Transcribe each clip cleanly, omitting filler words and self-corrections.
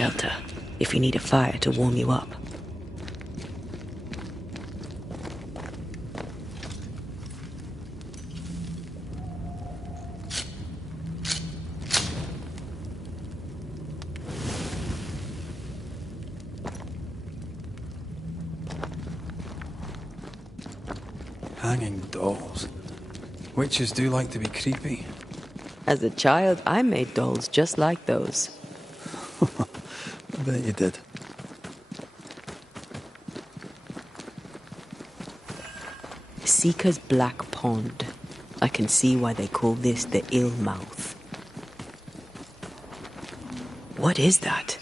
shelter, if you need a fire to warm you up. Hanging dolls. Witches do like to be creepy. As a child, I made dolls just like those. I bet you did. Seeker's Black Pond. I can see why they call this the Ill Mouth. What is that?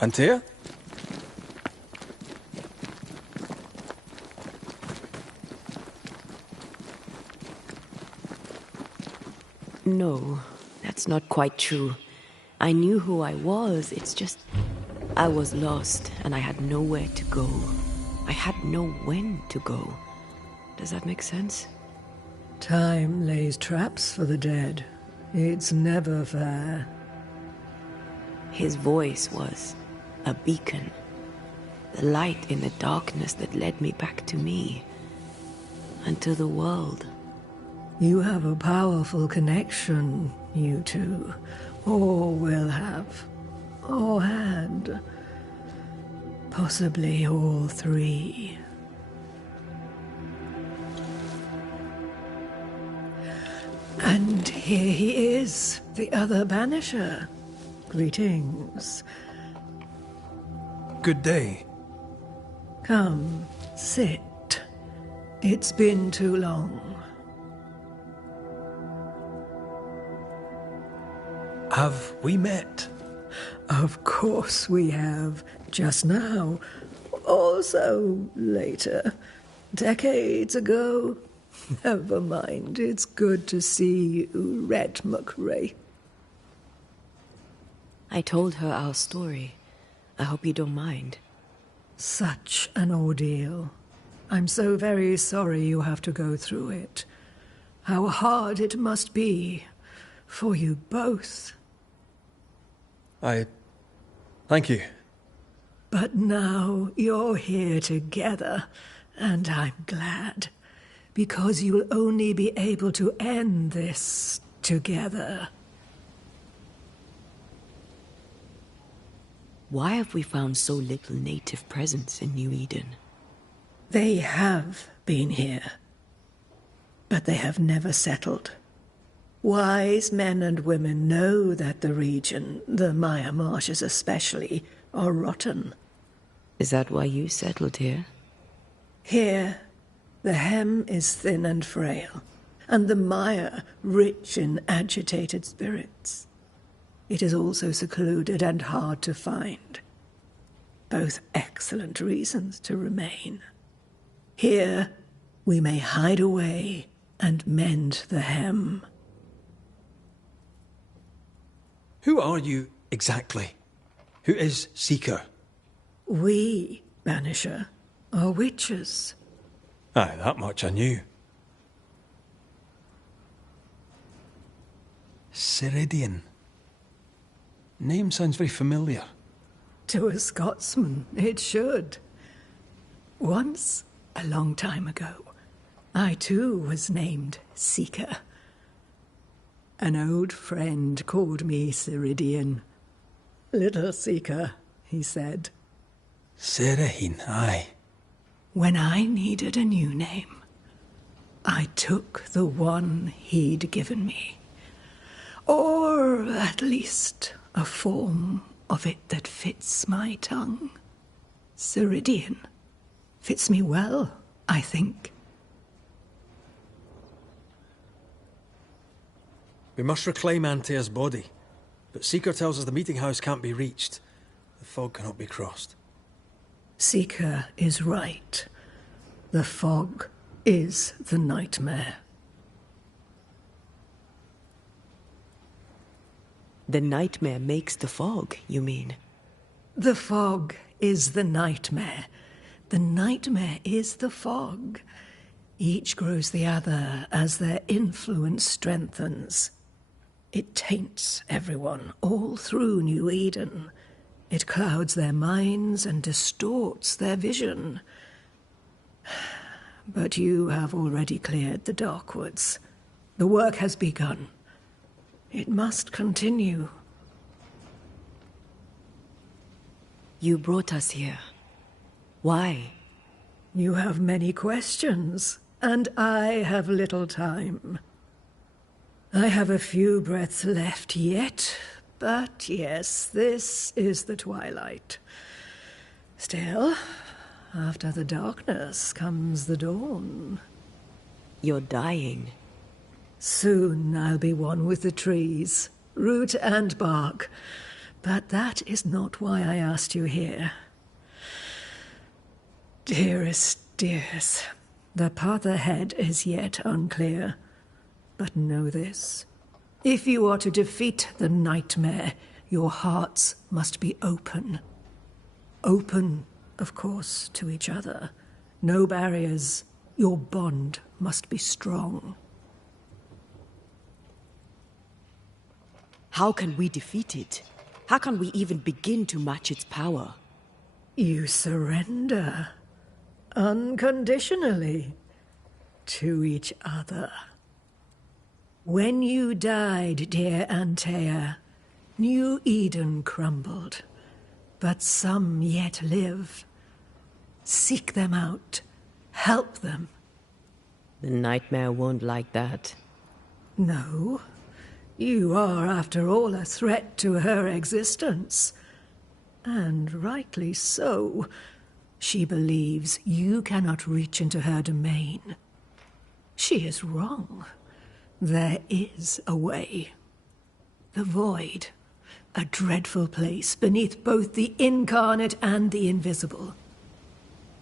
Antea? No, that's not quite true. I knew who I was, it's just... I was lost, and I had nowhere to go. I had no when to go. Does that make sense? Time lays traps for the dead. It's never fair. His voice was a beacon. The light in the darkness that led me back to me. And to the world. You have a powerful connection, you two. Or will have. Or had. Possibly all three. And here he is, the other Banisher. Greetings. Good day. Come, sit. It's been too long. Have we met? Of course we have. Just now. Also later. Decades ago. Never mind. It's good to see you, Red McRae. I told her our story. I hope you don't mind. Such an ordeal. I'm so very sorry you have to go through it. How hard it must be for you both. Thank you. But now you're here together, and I'm glad. Because you'll only be able to end this together. Why have we found so little native presence in New Eden? They have been here, but they have never settled. Wise men and women know that the region, the Maya Marshes especially, are rotten. Is that why you settled here? Here, the hem is thin and frail, and the Maya rich in agitated spirits. It is also secluded and hard to find. Both excellent reasons to remain. Here, we may hide away and mend the hem. Who are you exactly? Who is Seeker? We, Banisher, are witches. Aye, that much I knew. Ceridian. Name sounds very familiar. To a Scotsman, it should. Once, a long time ago, I too was named Seeker. An old friend called me Ceridian. Little Seeker, he said. Ceridian, aye. When I needed a new name, I took the one he'd given me. Or at least a form of it that fits my tongue. Ceridian. Fits me well, I think. We must reclaim Antea's body, but Seeker tells us the meeting house can't be reached. The fog cannot be crossed. Seeker is right. The fog is the nightmare. The nightmare makes the fog, you mean? The fog is the nightmare. The nightmare is the fog. Each grows the other as their influence strengthens. It taints everyone all through New Eden. It clouds their minds and distorts their vision. But you have already cleared the Darkwoods. The work has begun. It must continue. You brought us here. Why? You have many questions, and I have little time. I have a few breaths left yet, but yes, this is the twilight. Still, after the darkness comes the dawn. You're dying. Soon I'll be one with the trees, root and bark. But that is not why I asked you here. Dearest dears, the path ahead is yet unclear. But know this. If you are to defeat the nightmare, your hearts must be open. Open, of course, to each other. No barriers. Your bond must be strong. How can we defeat it? How can we even begin to match its power? You surrender. Unconditionally. To each other. When you died, dear Antea, New Eden crumbled. But some yet live. Seek them out. Help them. The nightmare won't like that. No. You are, after all, a threat to her existence. And rightly so. She believes you cannot reach into her domain. She is wrong. There is a way. The Void. A dreadful place beneath both the incarnate and the invisible.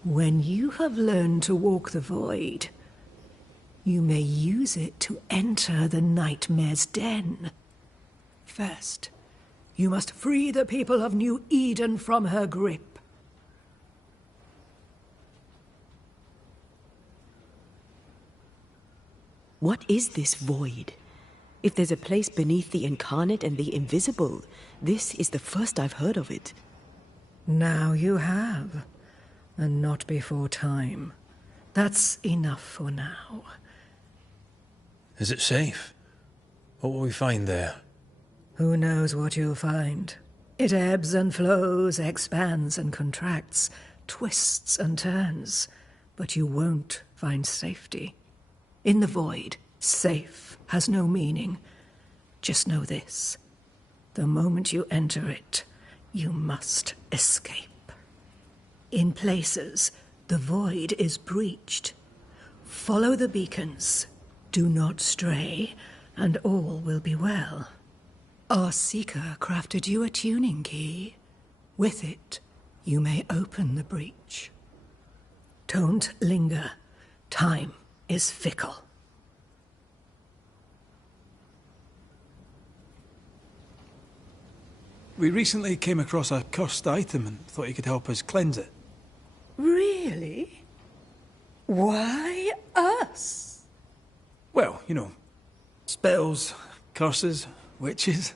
When you have learned to walk the Void, you may use it to enter the nightmare's den. First, you must free the people of New Eden from her grip. What is this void? If there's a place beneath the incarnate and the invisible, this is the first I've heard of it. Now you have, and not before time. That's enough for now. Is it safe? What will we find there? Who knows what you'll find? It ebbs and flows, expands and contracts, twists and turns, but you won't find safety. In the Void, safe has no meaning. Just know this. The moment you enter it, you must escape. In places, the Void is breached. Follow the beacons. Do not stray, and all will be well. Our Seeker crafted you a tuning key. With it, you may open the breach. Don't linger. Time is fickle. We recently came across a cursed item and thought you could help us cleanse it. Really? Why us? Well, you know, spells, curses, witches.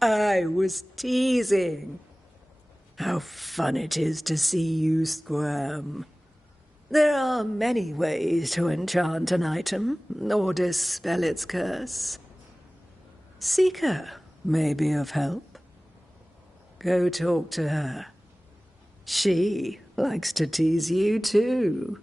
I was teasing. How fun it is to see you squirm. There are many ways to enchant an item, or dispel its curse. Seeker may be of help. Go talk to her. She likes to tease you too.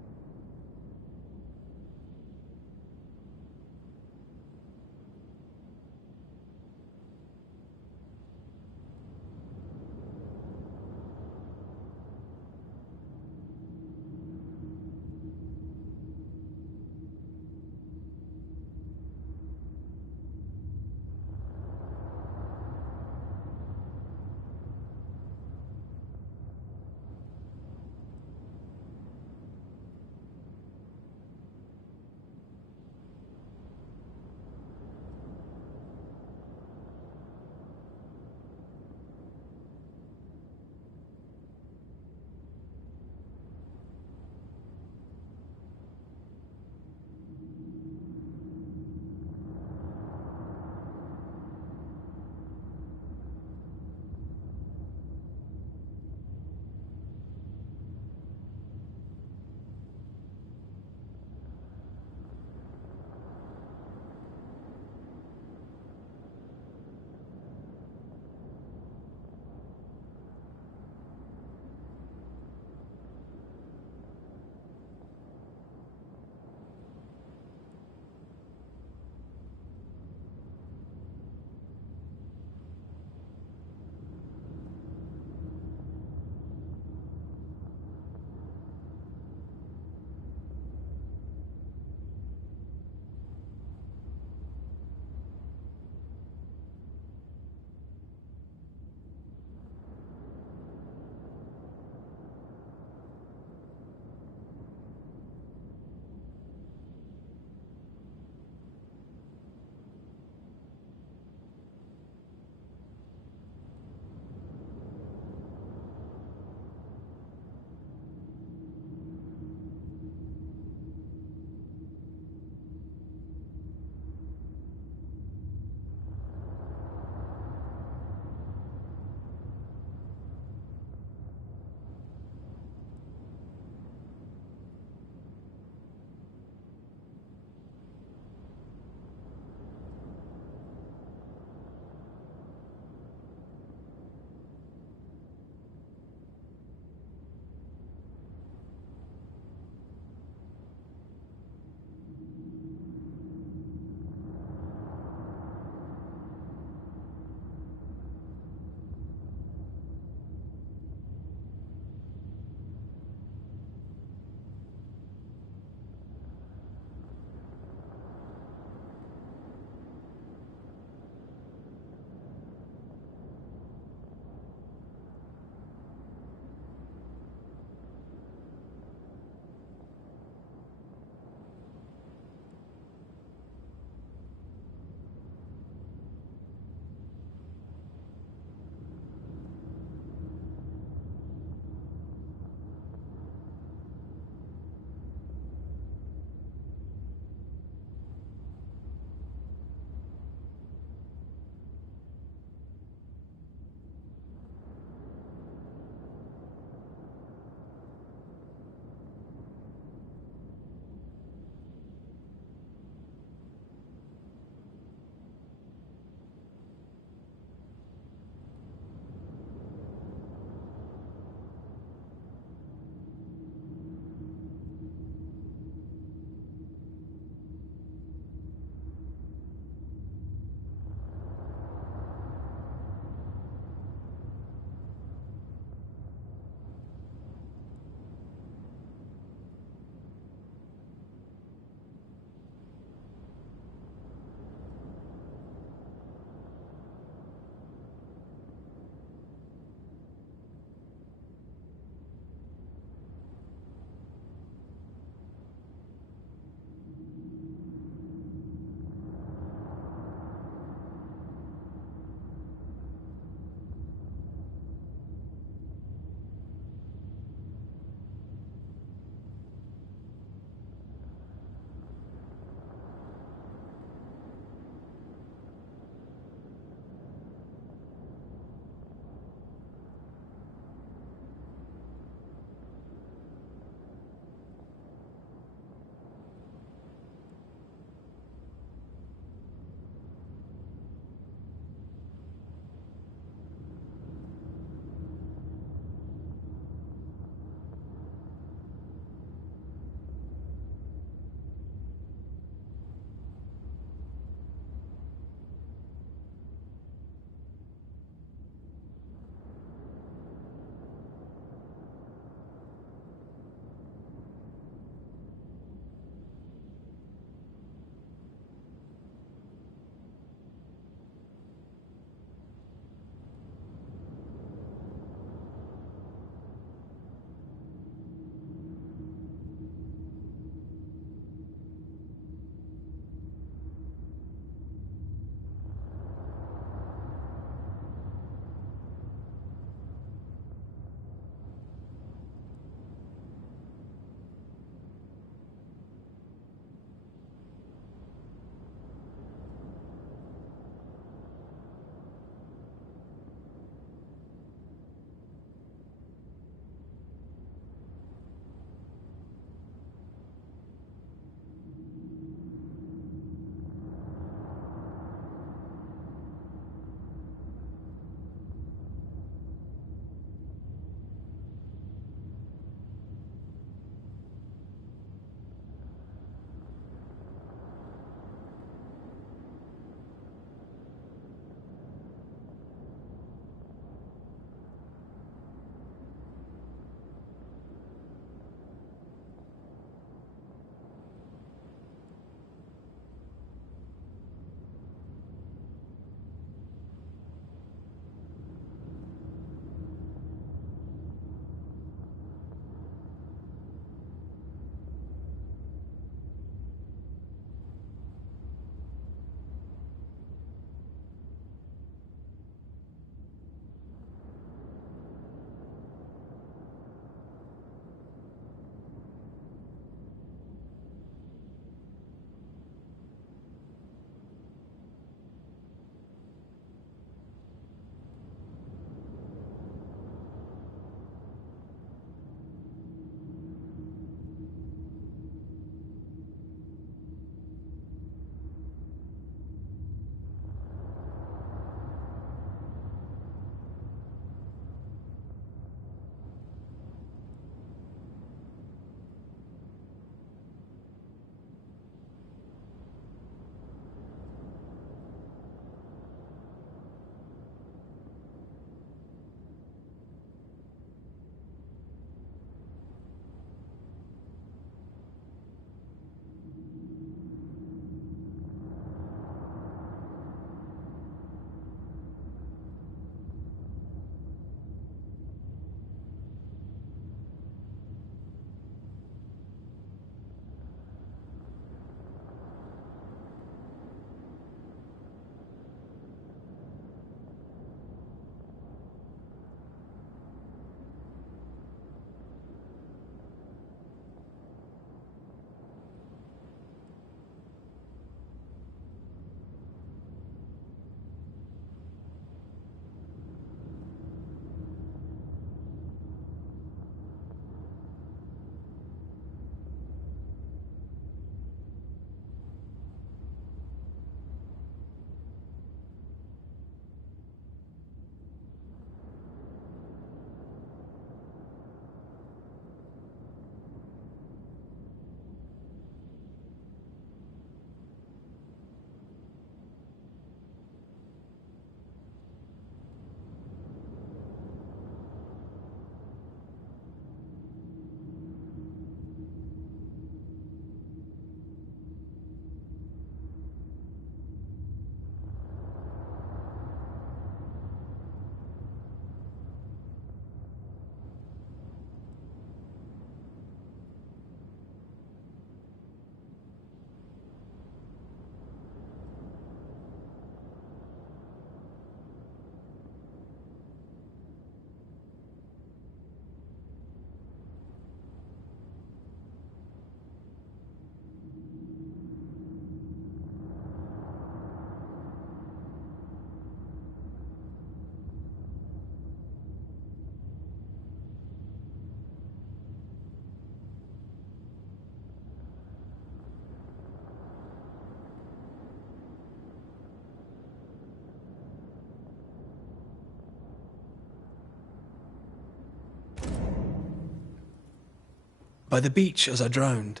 by the beach as I drowned.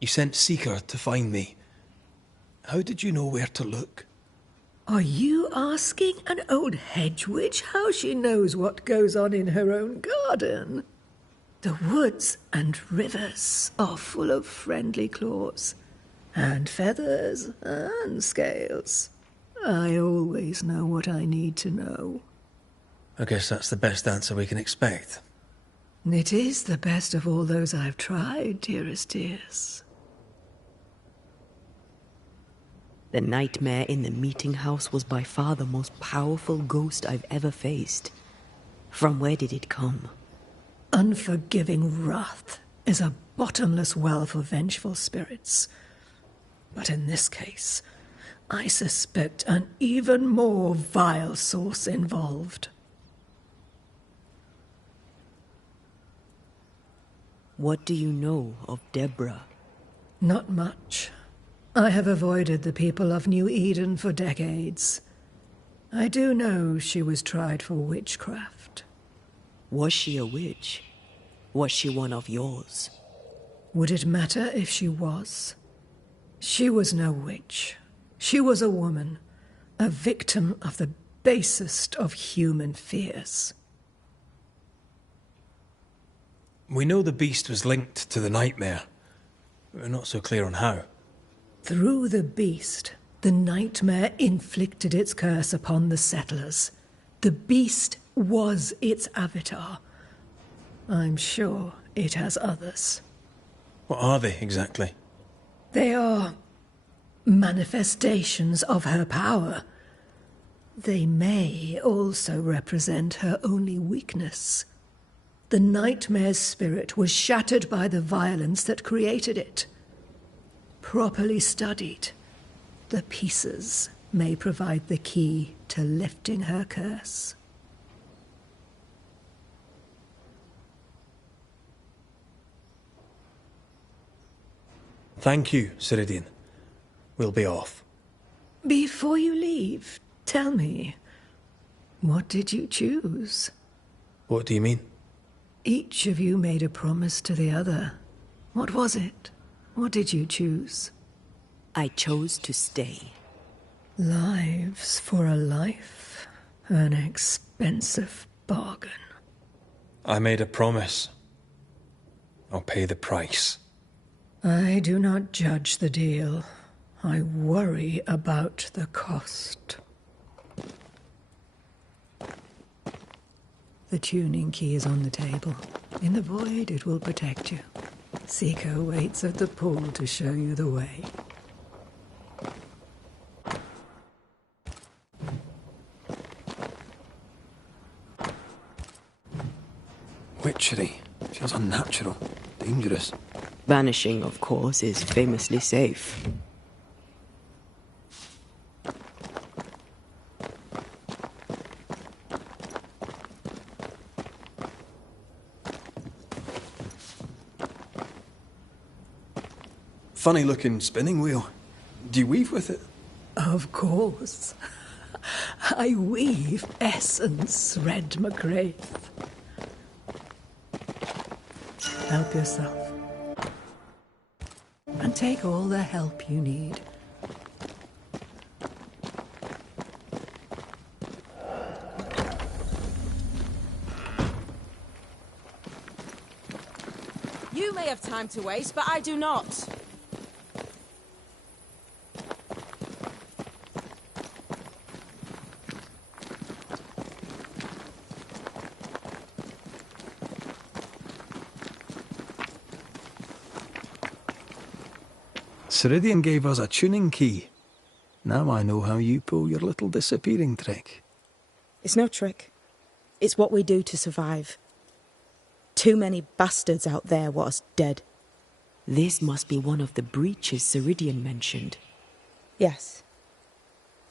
You sent Seeker to find me. How did you know where to look? Are you asking an old hedge witch how she knows what goes on in her own garden? The woods and rivers are full of friendly claws, and feathers and scales. I always know what I need to know. I guess that's the best answer we can expect. It is the best of all those I've tried, dearest dears. The nightmare in the meeting house was by far the most powerful ghost I've ever faced. From where did it come? Unforgiving wrath is a bottomless well for vengeful spirits. But in this case, I suspect an even more vile source involved. What do you know of Deborah? Not much. I have avoided the people of New Eden for decades. I do know she was tried for witchcraft. Was she a witch? Was she one of yours? Would it matter if she was? She was no witch. She was a woman, a victim of the basest of human fears. We know the beast was linked to the nightmare. We're not so clear on how. Through the beast, the nightmare inflicted its curse upon the settlers. The beast was its avatar. I'm sure it has others. What are they, exactly? They are manifestations of her power. They may also represent her only weakness. The nightmare's spirit was shattered by the violence that created it. Properly studied, the pieces may provide the key to lifting her curse. Thank you, Ceridian. We'll be off. Before you leave, tell me, what did you choose? What do you mean? Each of you made a promise to the other. What was it? What did you choose? I chose to stay. Lives for a life? An expensive bargain. I made a promise. I'll pay the price. I do not judge the deal. I worry about the cost. The tuning key is on the table. In the void, it will protect you. Seeker waits at the pool to show you the way. Witchery. Feels unnatural. Dangerous. Vanishing, of course, is famously safe. Funny looking spinning wheel. Do you weave with it? Of course. I weave essence, Red McGrath. Help yourself. And take all the help you need. You may have time to waste, but I do not. Ceridian gave us a tuning key. Now I know how you pull your little disappearing trick. It's no trick. It's what we do to survive. Too many bastards out there want us dead. This must be one of the breaches Ceridian mentioned. Yes.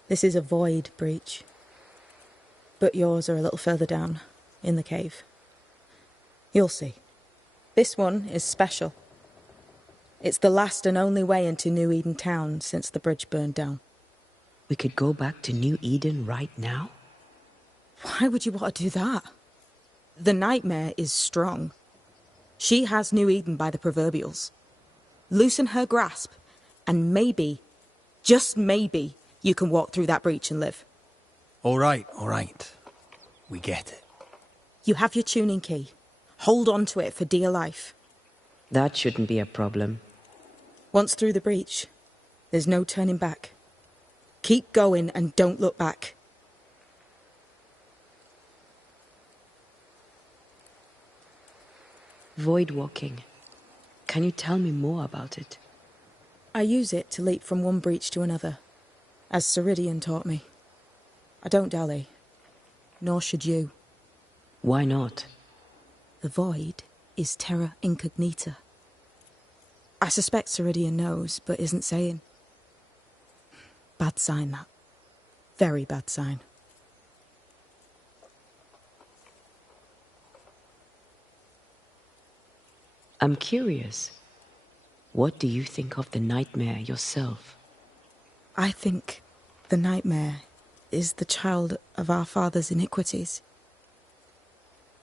This is a void breach. But yours are a little further down, in the cave. You'll see. This one is special. It's the last and only way into New Eden town since the bridge burned down. We could go back to New Eden right now? Why would you want to do that? The nightmare is strong. She has New Eden by the proverbials. Loosen her grasp, and maybe, just maybe, you can walk through that breach and live. All right. We get it. You have your tuning key. Hold on to it for dear life. That shouldn't be a problem. Once through the breach, there's no turning back. Keep going and don't look back. Void walking. Can you tell me more about it? I use it to leap from one breach to another, as Ceridian taught me. I don't dally, nor should you. Why not? The void is terra incognita. I suspect Ceridian knows, but isn't saying. Bad sign, that. Very bad sign. I'm curious. What do you think of the nightmare yourself? I think the nightmare is the child of our father's iniquities.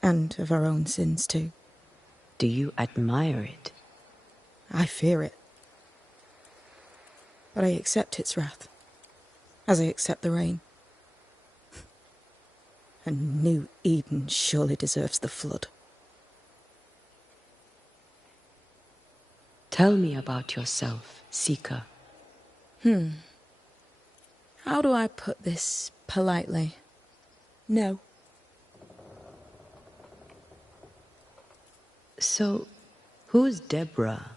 And of our own sins, too. Do you admire it? I fear it. But I accept its wrath, as I accept the rain. And New Eden surely deserves the flood. Tell me about yourself, Seeker. How do I put this politely? No. So, who's Deborah?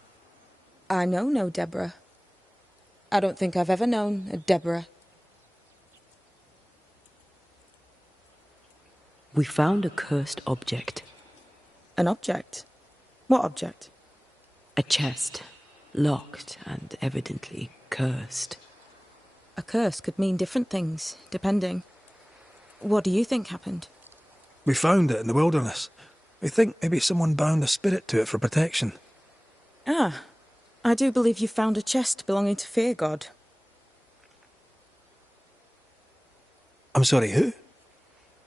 I know no Deborah. I don't think I've ever known a Deborah. We found a cursed object. An object? What object? A chest, locked and evidently cursed. A curse could mean different things, depending. What do you think happened? We found it in the wilderness. We think maybe someone bound a spirit to it for protection. Ah, I do believe you found a chest belonging to Fear God. I'm sorry, who?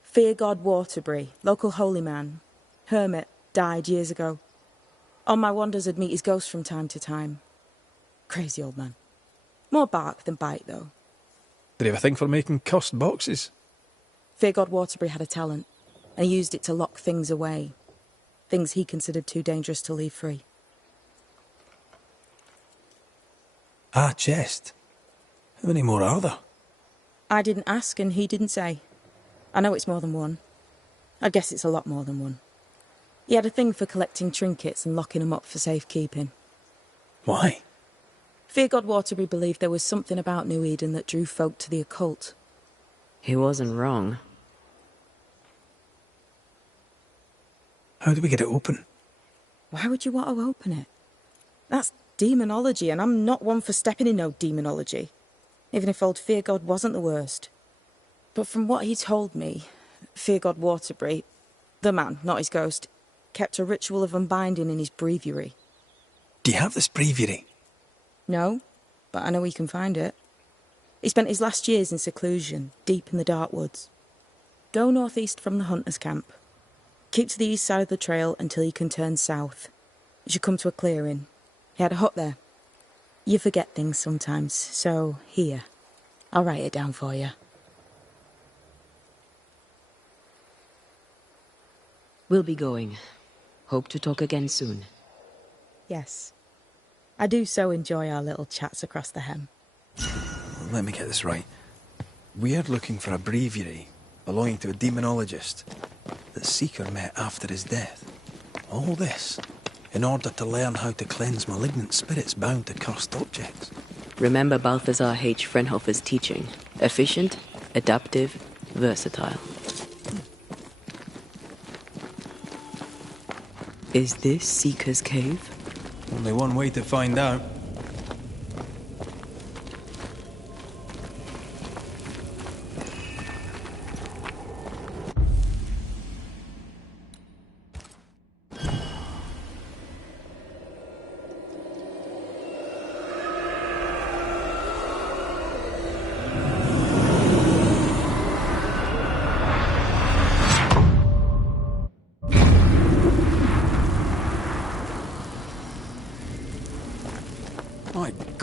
Fear God Waterbury, local holy man. Hermit, died years ago. On my wanders I'd meet his ghost from time to time. Crazy old man. More bark than bite, though. Did he have a thing for making cursed boxes? Fear God Waterbury had a talent, and he used it to lock things away. Things he considered too dangerous to leave free. Ah, chest. How many more are there? I didn't ask and he didn't say. I know it's more than one. I guess it's a lot more than one. He had a thing for collecting trinkets and locking them up for safekeeping. Why? Fear God Waterbury believed there was something about New Eden that drew folk to the occult. He wasn't wrong. How do we get it open? Why would you want to open it? That's demonology, and I'm not one for stepping in no demonology. Even if old Fear God wasn't the worst. But from what he told me, Fear God Waterbury, the man, not his ghost, kept a ritual of unbinding in his breviary. Do you have this breviary? No, but I know he can find it. He spent his last years in seclusion, deep in the dark woods. Go northeast from the hunter's camp. Keep to the east side of the trail until you can turn south. You should come to a clearing. He had a hut there. You forget things sometimes, so here. I'll write it down for you. We'll be going. Hope to talk again soon. Yes. I do so enjoy our little chats across the hem. Let me get this right. We're looking for a breviary belonging to a demonologist that Seeker met after his death. All this in order to learn how to cleanse malignant spirits bound to cursed objects. Remember Balthazar H. Frenhofer's teaching. Efficient, adaptive, versatile. Is this Seeker's cave? Only one way to find out.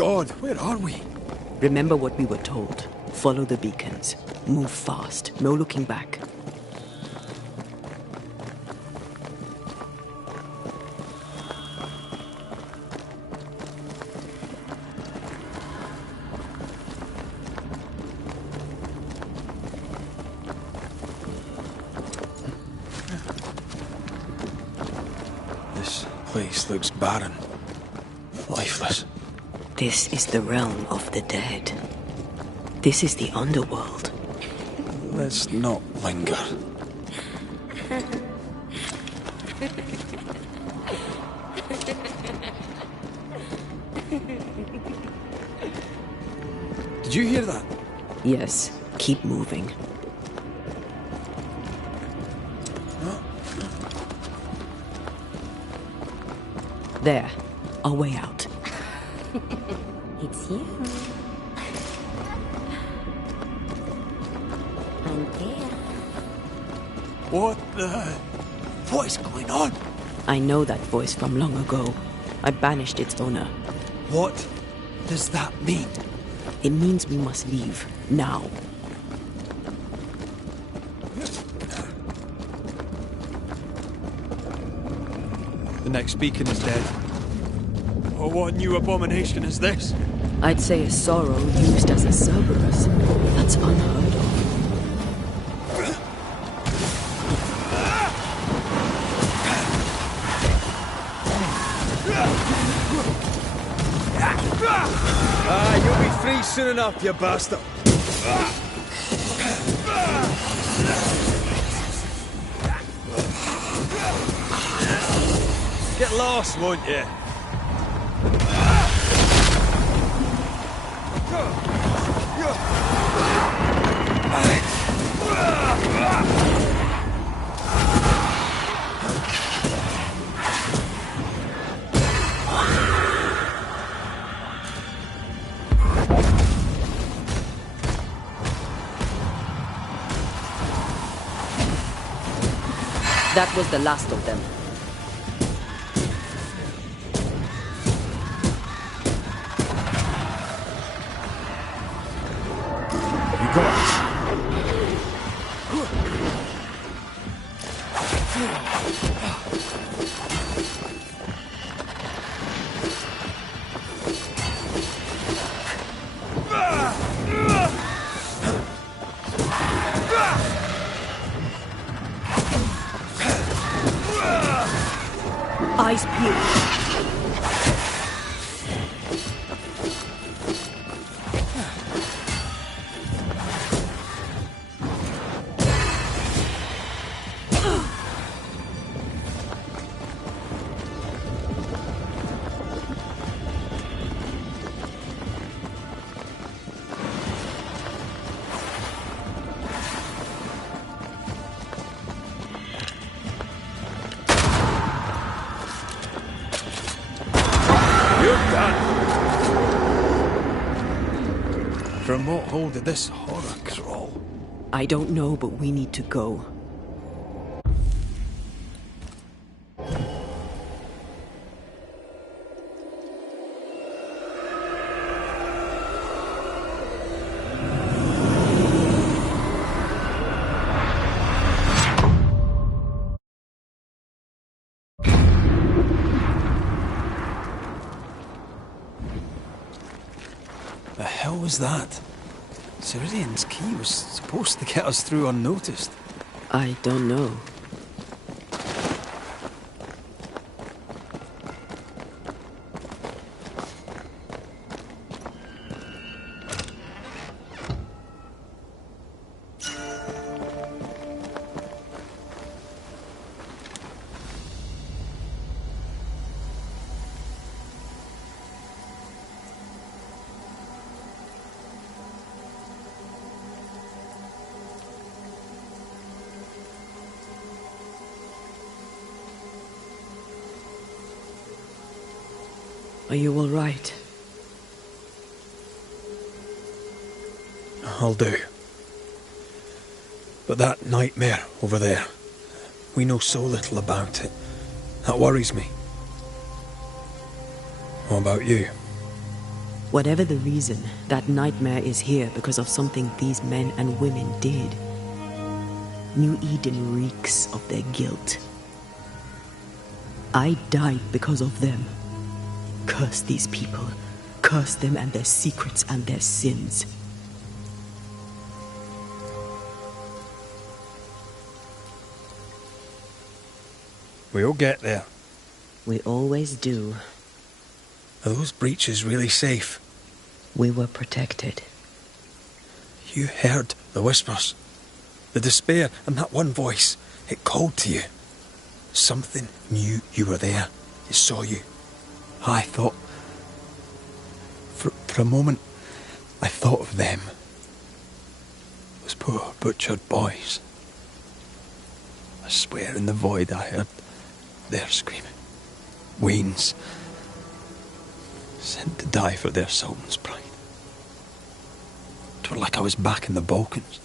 God, where are we? Remember what we were told. Follow the beacons. Move fast. No looking back. This place looks barren. Lifeless. This is the realm of the dead. This is the underworld. Let's not linger. Did you hear that? Yes, keep moving. There, our way out. It's you. I'm there. What is going on? I know that voice from long ago. I banished its owner. What does that mean? It means we must leave, now. The next beacon is dead. Oh, what new abomination is this? I'd say a sorrow used as a Cerberus. That's unheard of. You'll be free soon enough, you bastard. Get lost, won't you? That was the last of them. You got it. Eyes peeled. From what hole did this horror crawl? I don't know, but we need to go. The hell was that? Ceridian's key was supposed to get us through unnoticed. I don't know. Are you all right? I'll do. But that nightmare over there, we know so little about it. That worries me. What about you? Whatever the reason, that nightmare is here because of something these men and women did. New Eden reeks of their guilt. I died because of them. Curse these people. Curse them and their secrets and their sins. We'll get there. We always do. Are those breaches really safe? We were protected. You heard the whispers, the despair, and that one voice. It called to you. Something knew you were there. It saw you. I thought... For a moment, I thought of them. Those poor butchered boys. I swear in the void I heard their screaming. Wayne's. Sent to die for their sultan's pride. 'Twere like I was back in the Balkans.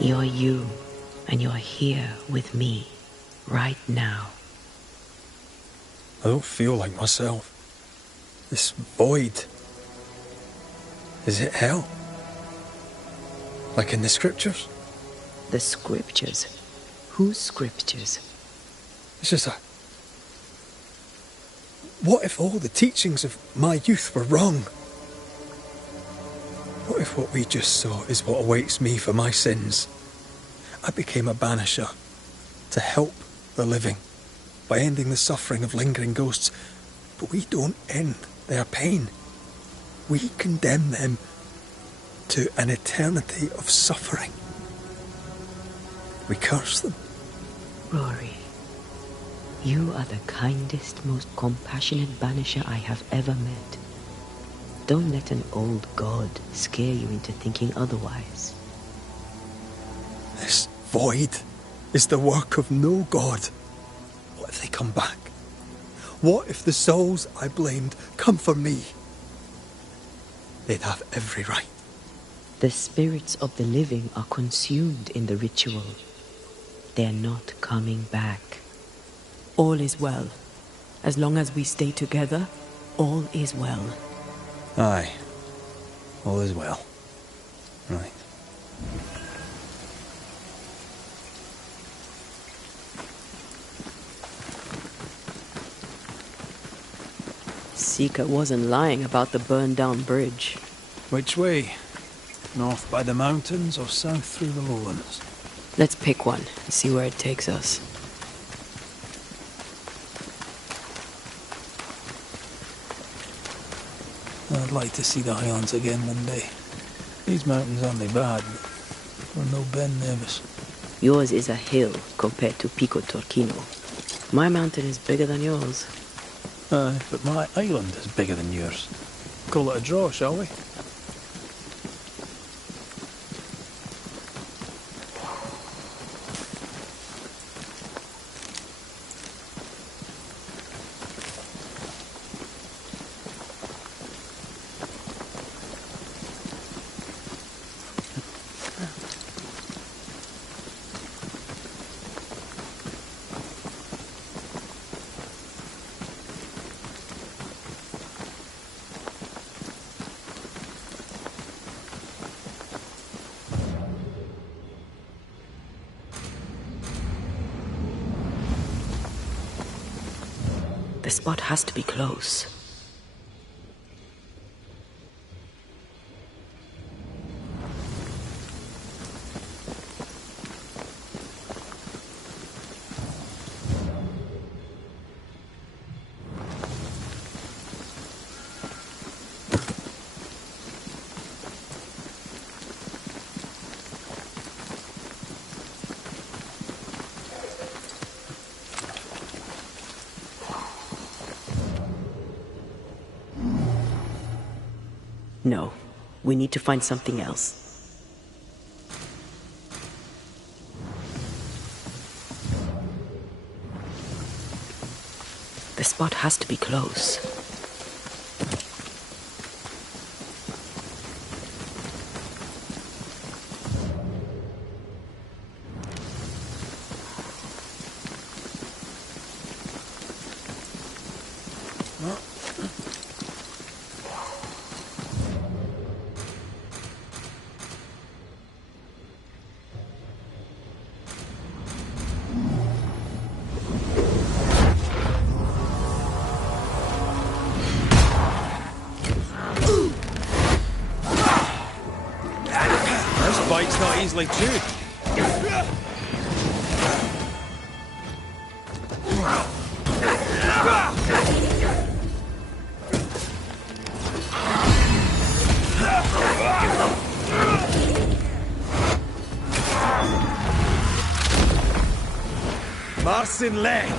You're you, and you're here with me, right now. I don't feel like myself. This void. Is it hell? Like in the scriptures? The scriptures? Whose scriptures? It's just what if all the teachings of my youth were wrong? What if what we just saw is what awaits me for my sins? I became a banisher to help the living by ending the suffering of lingering ghosts, but we don't end their pain. We condemn them to an eternity of suffering. We curse them. Rory, you are the kindest, most compassionate banisher I have ever met. Don't let an old god scare you into thinking otherwise. This void is the work of no god. What if they come back? What if the souls I blamed come for me? They'd have every right. The spirits of the living are consumed in the ritual. They're not coming back. All is well. As long as we stay together, all is well. Aye. All is well. Right. Seeker wasn't lying about the burned-down bridge. Which way? North by the mountains or south through the lowlands? Let's pick one and see where it takes us. I'd like to see the Highlands again one day. These mountains aren't they bad, but we're no Ben Nevis. Yours is a hill compared to Pico Torquino. My mountain is bigger than yours. Aye, but my island is bigger than yours. Call it a draw, shall we? The spot has to be close. No, we need to find something else. The spot has to be close. Bite's not easily chewed. Marcin led.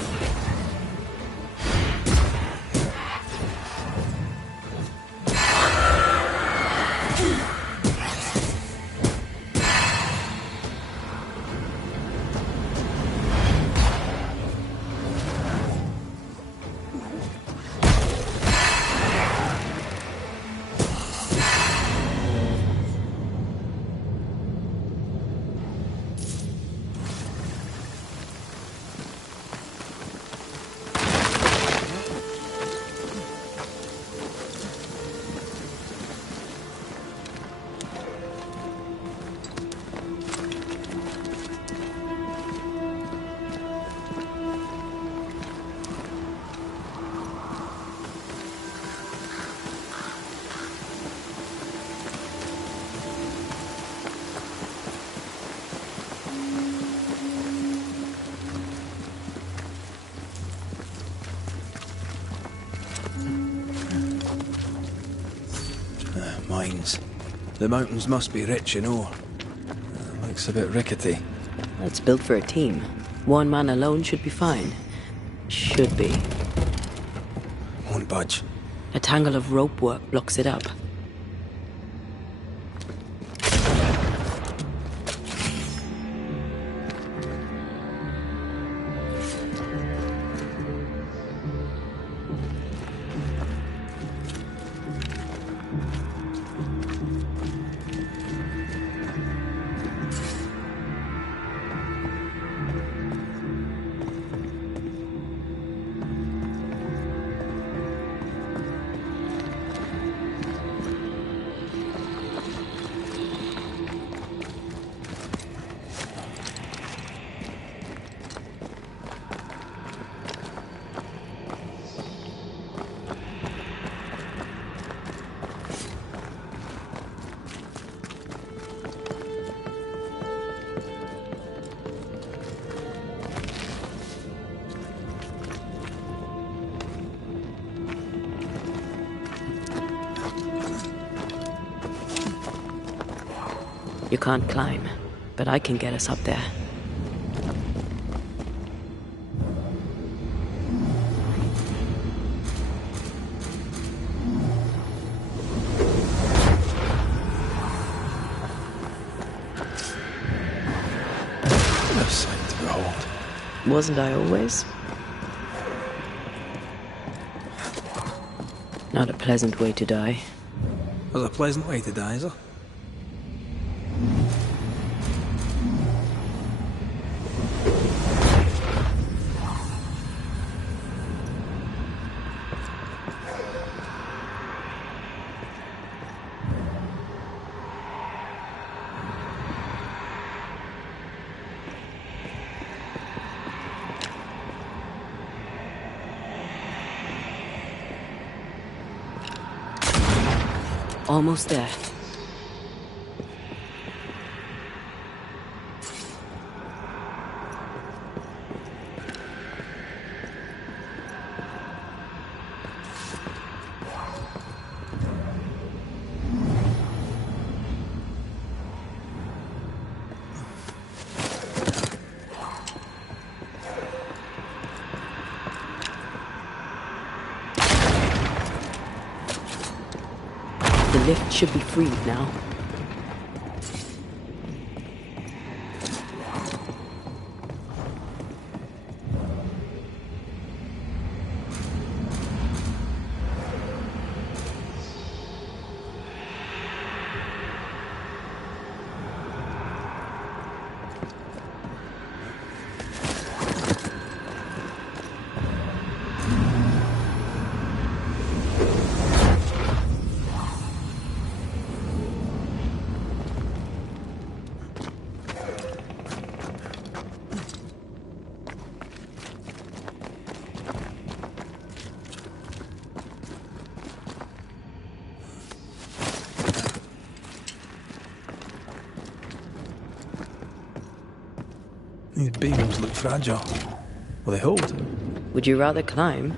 The mountains must be rich in ore. Looks a bit rickety. It's built for a team. One man alone should be fine. Should be. Won't budge. A tangle of rope work blocks it up. You can't climb, but I can get us up there. What a sight to behold. Wasn't I always? Not a pleasant way to die. There's a pleasant way to die, is there? Almost there. The lift should be freed now. These beams look fragile. Will they hold? Would you rather climb?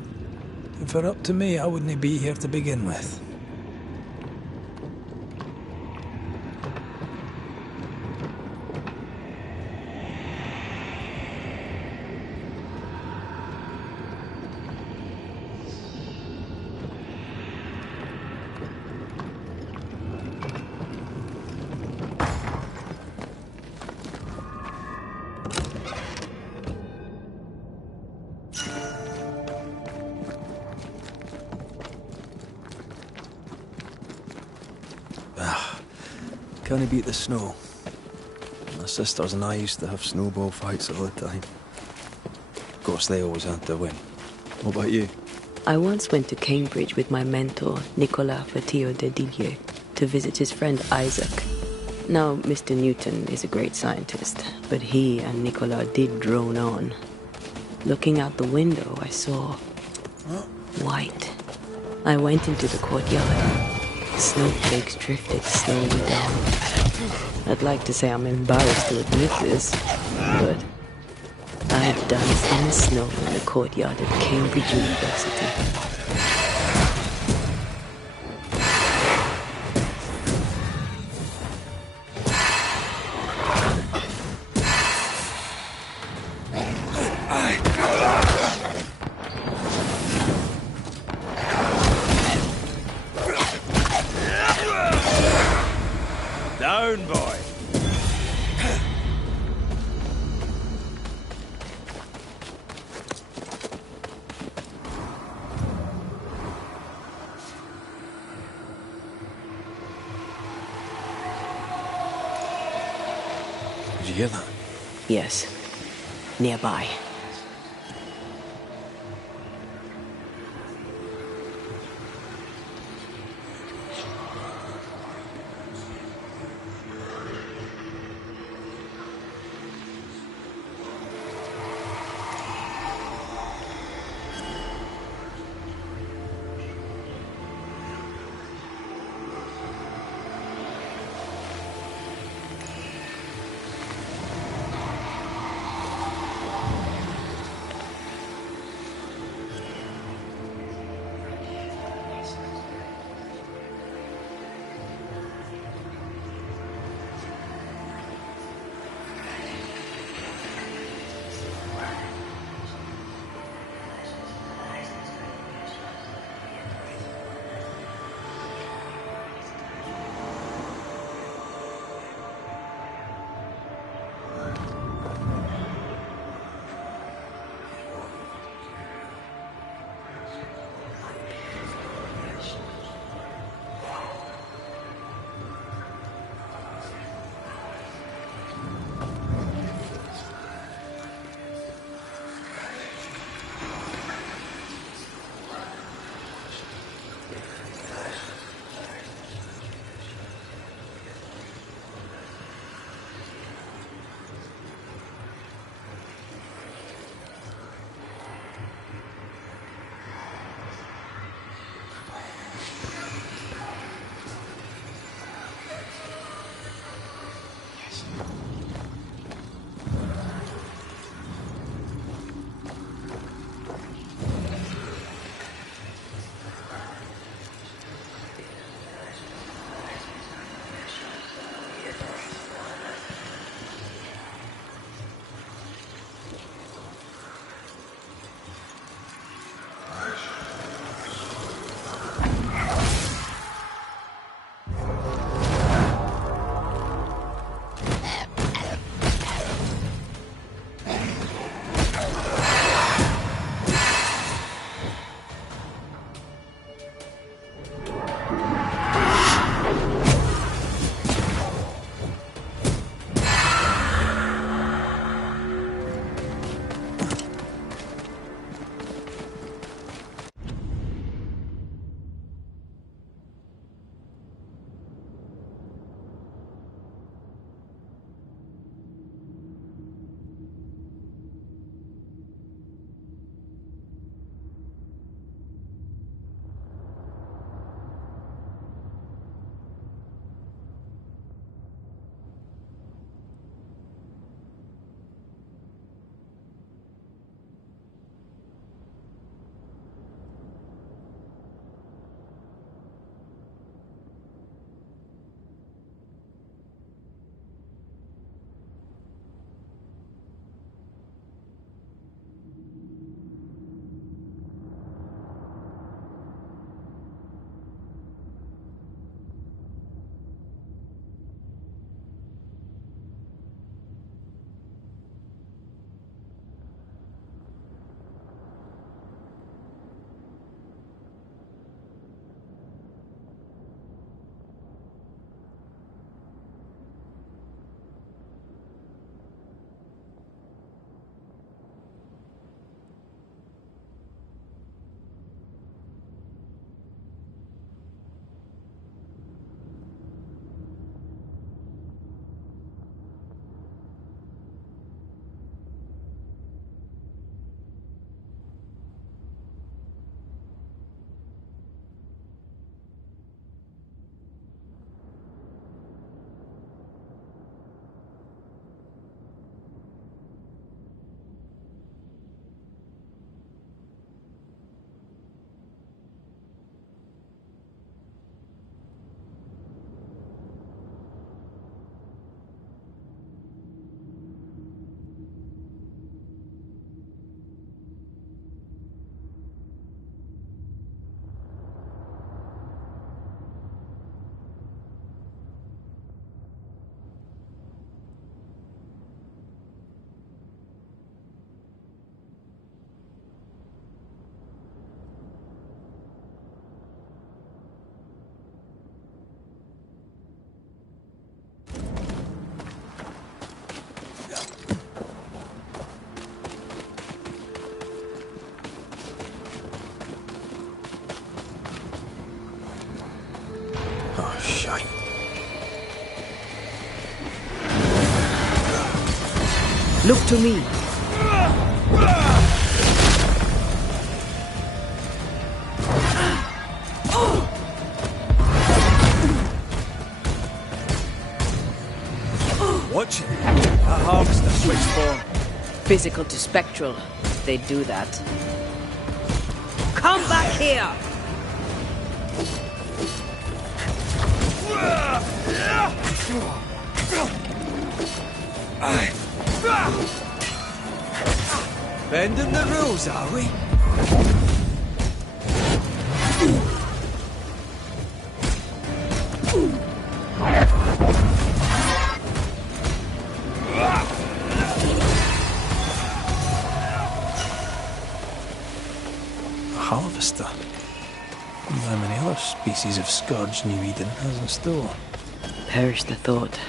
If it were up to me, I wouldn't be here to begin with. Can't beat the snow. My sisters and I used to have snowball fights all the time. Of course, they always had to win. What about you? I once went to Cambridge with my mentor, Nicolas Fatio de Didier, to visit his friend Isaac. Now, Mr. Newton is a great scientist, but he and Nicolas did drone on. Looking out the window, I saw white. I went into the courtyard. Snowflakes drifted slowly down. I'd like to say I'm embarrassed to admit this, but I've danced in the snow in the courtyard at Cambridge University. hear that? Yes. Nearby. Look to me. Watch it. That harvester switched form. Physical to spectral. They do that. Come back here! Bending the rules, are we? A harvester. How many other species of scourge New Eden has in store? Perish the thought.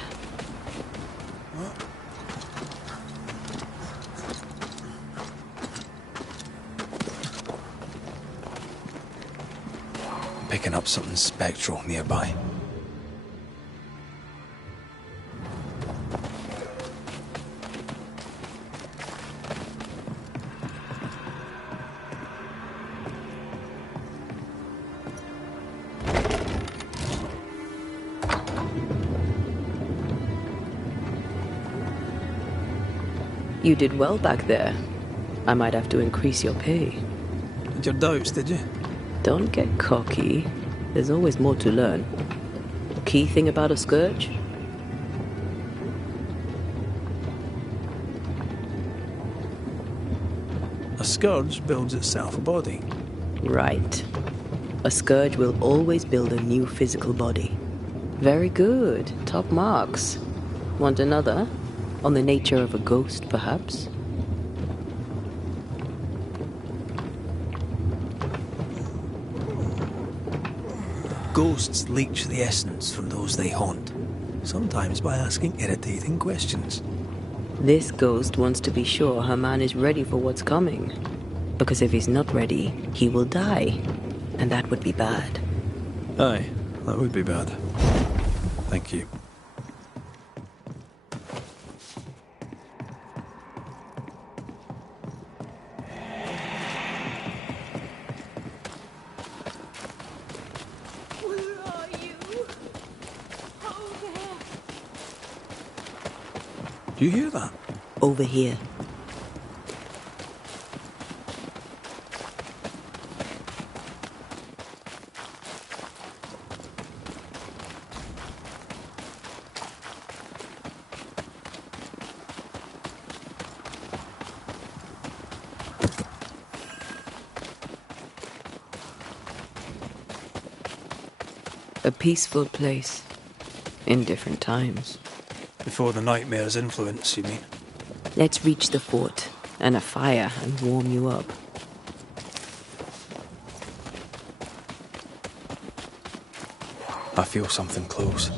Picking up something spectral nearby. You did well back there. I might have to increase your pay. Had your doubts, did you? Don't get cocky. There's always more to learn. Key thing about a scourge? A scourge builds itself a body. Right. A scourge will always build a new physical body. Very good. Top marks. Want another? On the nature of a ghost, perhaps? Ghosts leech the essence from those they haunt, sometimes by asking irritating questions. This ghost wants to be sure her man is ready for what's coming. Because if he's not ready, he will die. And that would be bad. Aye, that would be bad. Thank you. Do you hear that? Over here. A peaceful place. In different times. Before the nightmare's influence, you mean? Let's reach the fort and a fire and warm you up. I feel something close.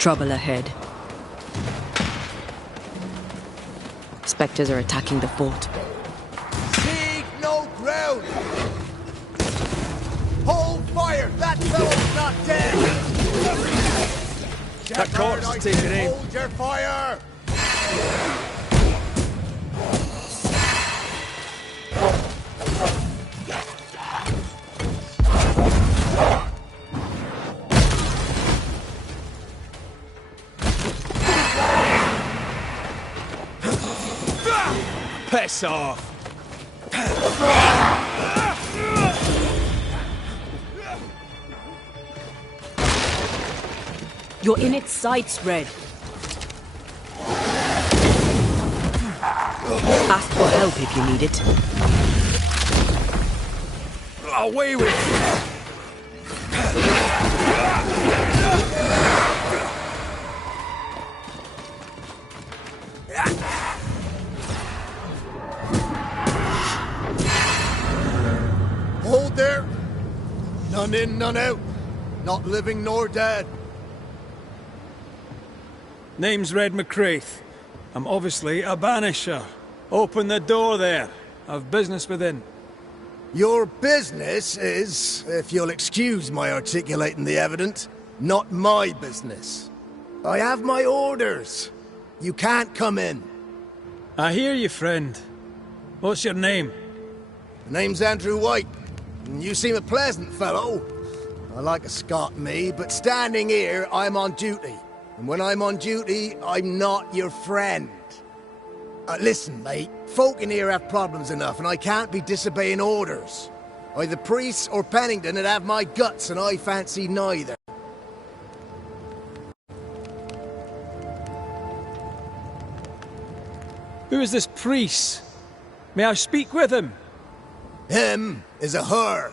Trouble ahead. Spectres are attacking the fort. Take no ground! Hold fire! That fellow's not dead! That corpse is taking aim. Hold your fire! Piss off! You're in its sights, Red. Ask for help if you need it. Away with you! Hold there! None in, none out. Not living nor dead. Name's Red McCraith. I'm obviously a Banisher. Open the door there. I've business within. Your business is, if you'll excuse my articulating the evident, not my business. I have my orders. You can't come in. I hear you, friend. What's your name? The name's Andrew White. And you seem a pleasant fellow. I like a Scot, me, but standing here, I'm on duty. And when I'm on duty, I'm not your friend. Listen, mate, folk in here have problems enough, and I can't be disobeying orders. Either priests or Pennington would have my guts, and I fancy neither. Who is this priest? May I speak with him? Him is a her.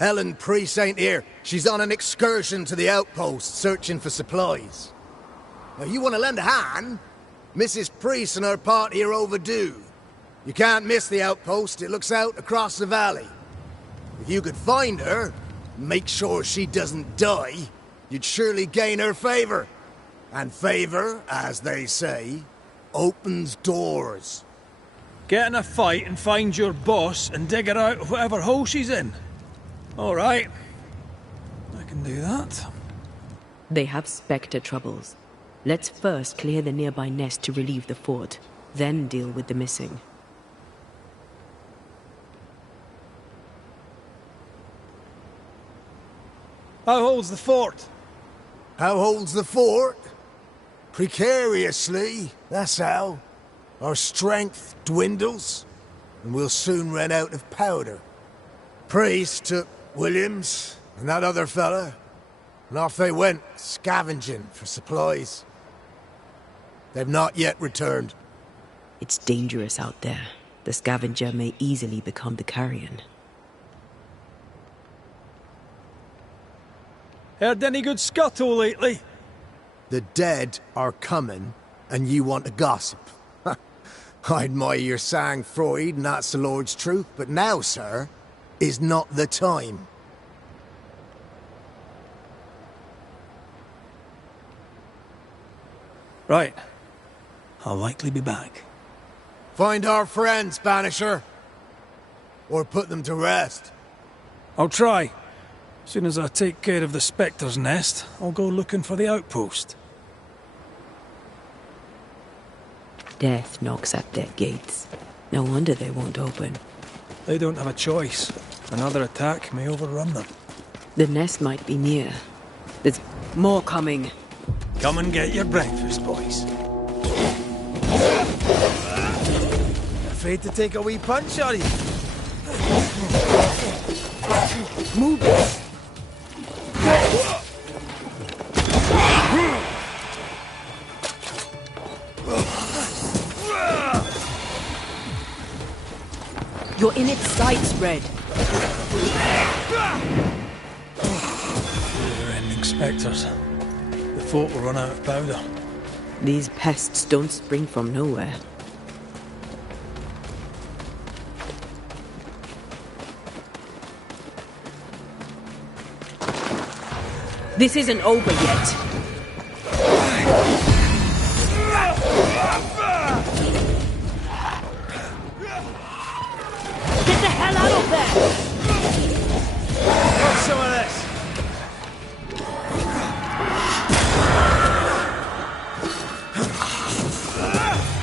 Helen Priest ain't here. She's on an excursion to the outpost, searching for supplies. Now, you want to lend a hand? Mrs. Priest and her party are overdue. You can't miss the outpost. It looks out across the valley. If you could find her, make sure she doesn't die, you'd surely gain her favor. And favor, as they say, opens doors. Get in a fight and find your boss and dig her out of whatever hole she's in. All right. I can do that. They have Spectre troubles. Let's first clear the nearby nest to relieve the fort, then deal with the missing. How holds the fort? How holds the fort? Precariously, that's how. Our strength dwindles, and we'll soon run out of powder. Priest took Williams and that other fella, and off they went, scavenging for supplies. They've not yet returned. It's dangerous out there. The scavenger may easily become the carrion. Heard any good scuttle lately? The dead are coming, and you want to gossip. I admire your sang-froid, and that's the Lord's truth, but now, sir, is not the time. Right. I'll likely be back. Find our friends, Banisher. Or put them to rest. I'll try. As soon as I take care of the Spectre's nest, I'll go looking for the outpost. Death knocks at their gates. No wonder they won't open. They don't have a choice. Another attack may overrun them. The nest might be near. There's more coming. Come and get your breakfast, boys. Afraid to take a wee punch, are you? Move it! You're in its sights, Red. They're ending Spectres. The fort will run out of powder. These pests don't spring from nowhere. This isn't over yet. Get the hell out of there! Got some of this.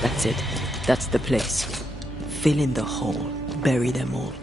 That's it. That's the place. Fill in the hole. Bury them all.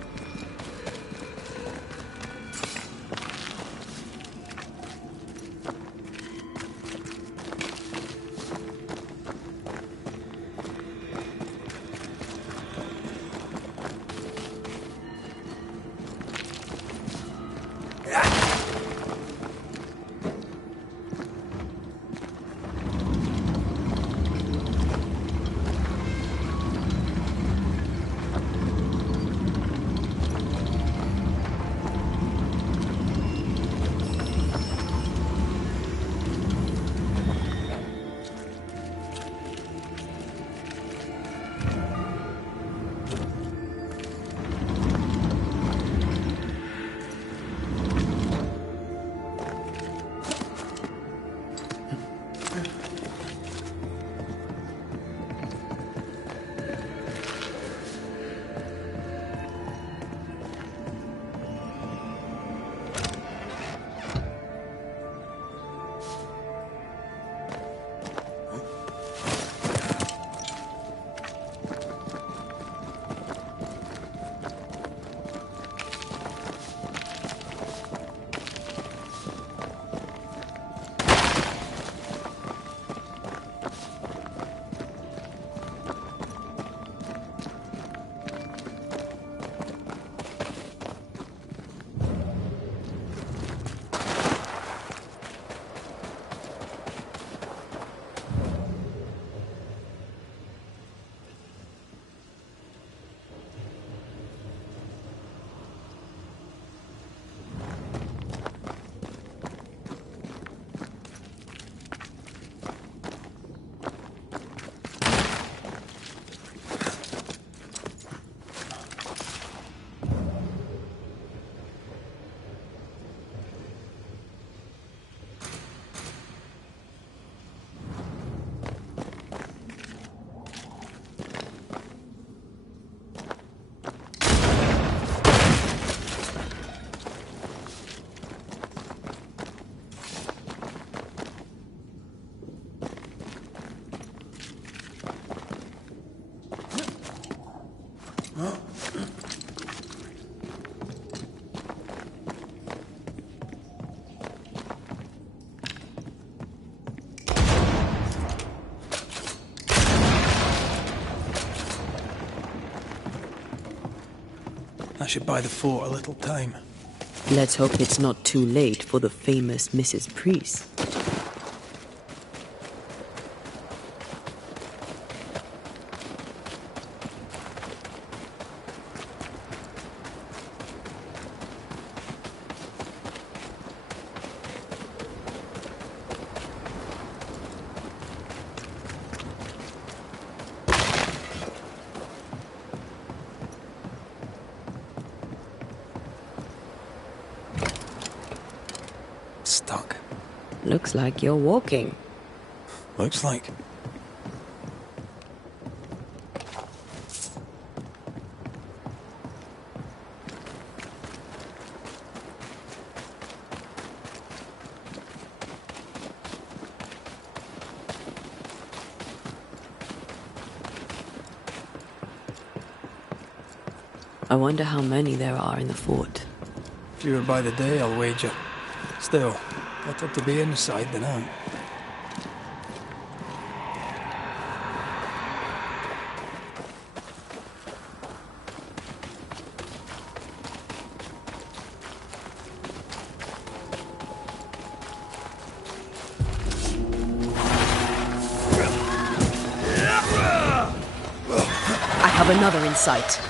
That should buy the fort a little time. Let's hope it's not too late for the famous Mrs. Priest. Stuck. Looks like you're walking. Looks like. I wonder how many there are in the fort. Fewer by the day, I'll wager. Still, better to be inside than out. I have another in sight.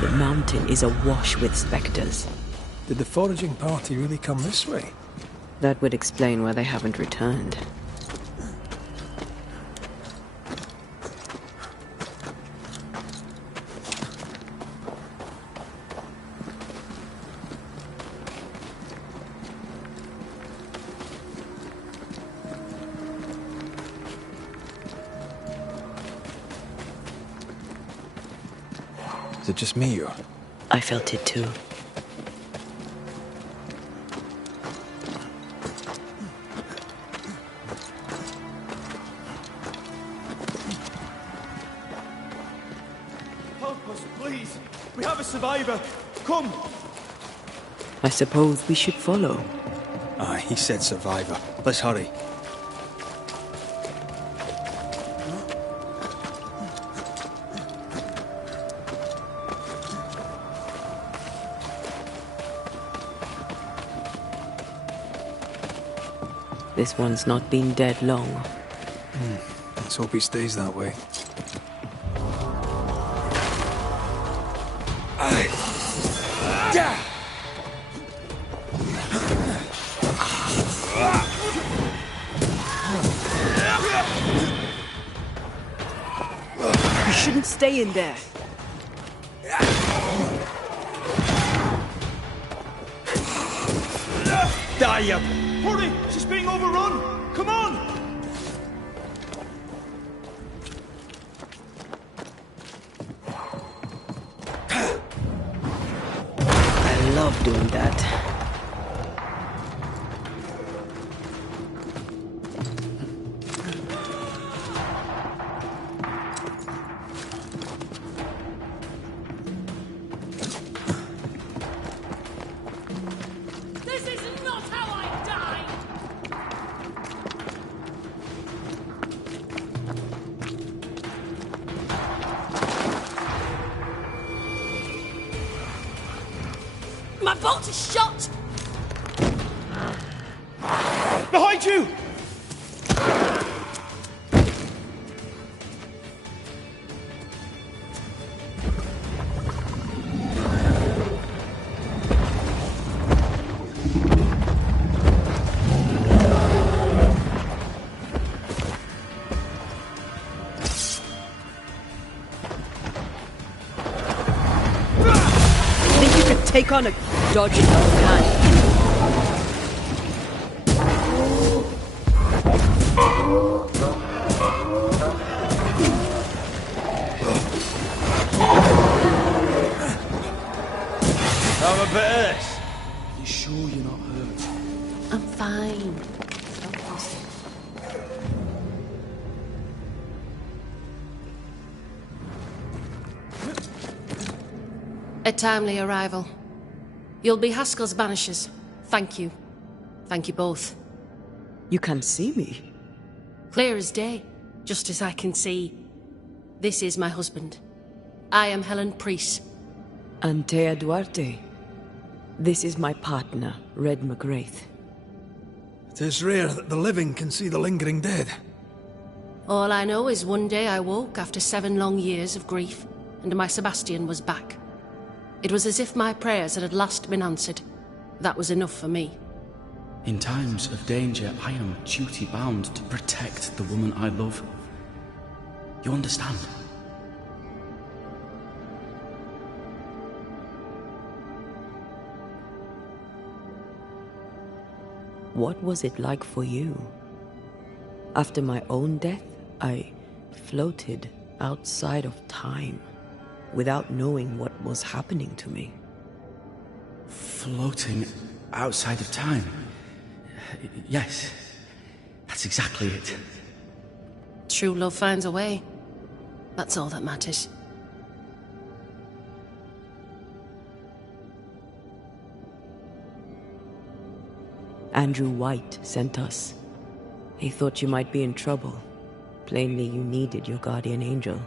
The mountain is awash with spectres. Did the foraging party really come this way? That would explain why they haven't returned. it just me or? I felt it too. Help us, please. We have a survivor. Come. I suppose we should follow. Aye, he said survivor. Let's hurry. This one's not been dead long. Let's hope he stays that way. You shouldn't stay in there. Die, you... Hurry! She's being overrun! Come on! I love doing that. This is not how I die! My bolt is shot! Behind you! Think you could take on a dodgy old hand? Have a bit of this. You sure you're not hurt? I'm fine. Stop fussing. A timely arrival. You'll be Haskell's Banishers. Thank you. Thank you both. You can see me. Clear as day, just as I can see. This is my husband. I am Helen Priest. Antea Duarte. This is my partner, Red McGrath. It is rare that the living can see the lingering dead. All I know is one day I woke after 7 long years of grief, and my Sebastian was back. It was as if my prayers had at last been answered. That was enough for me. In times of danger, I am duty-bound to protect the woman I love. You understand? What was it like for you? After my own death, I floated outside of time, without knowing what was happening to me. Floating outside of time? Yes, that's exactly it. True love finds a way. That's all that matters. Andrew White sent us. He thought you might be in trouble. Plainly, you needed your guardian angel.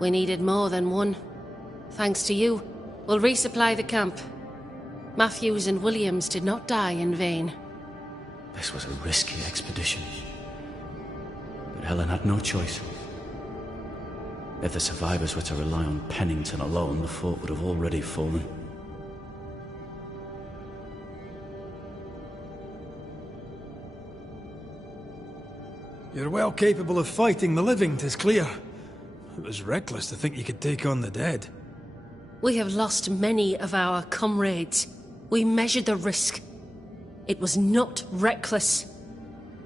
We needed more than one. Thanks to you, we'll resupply the camp. Matthews and Williams did not die in vain. This was a risky expedition. But Helen had no choice. If the survivors were to rely on Pennington alone, the fort would have already fallen. You're well capable of fighting the living, 'tis clear. It was reckless to think you could take on the dead. We have lost many of our comrades. We measured the risk. It was not reckless.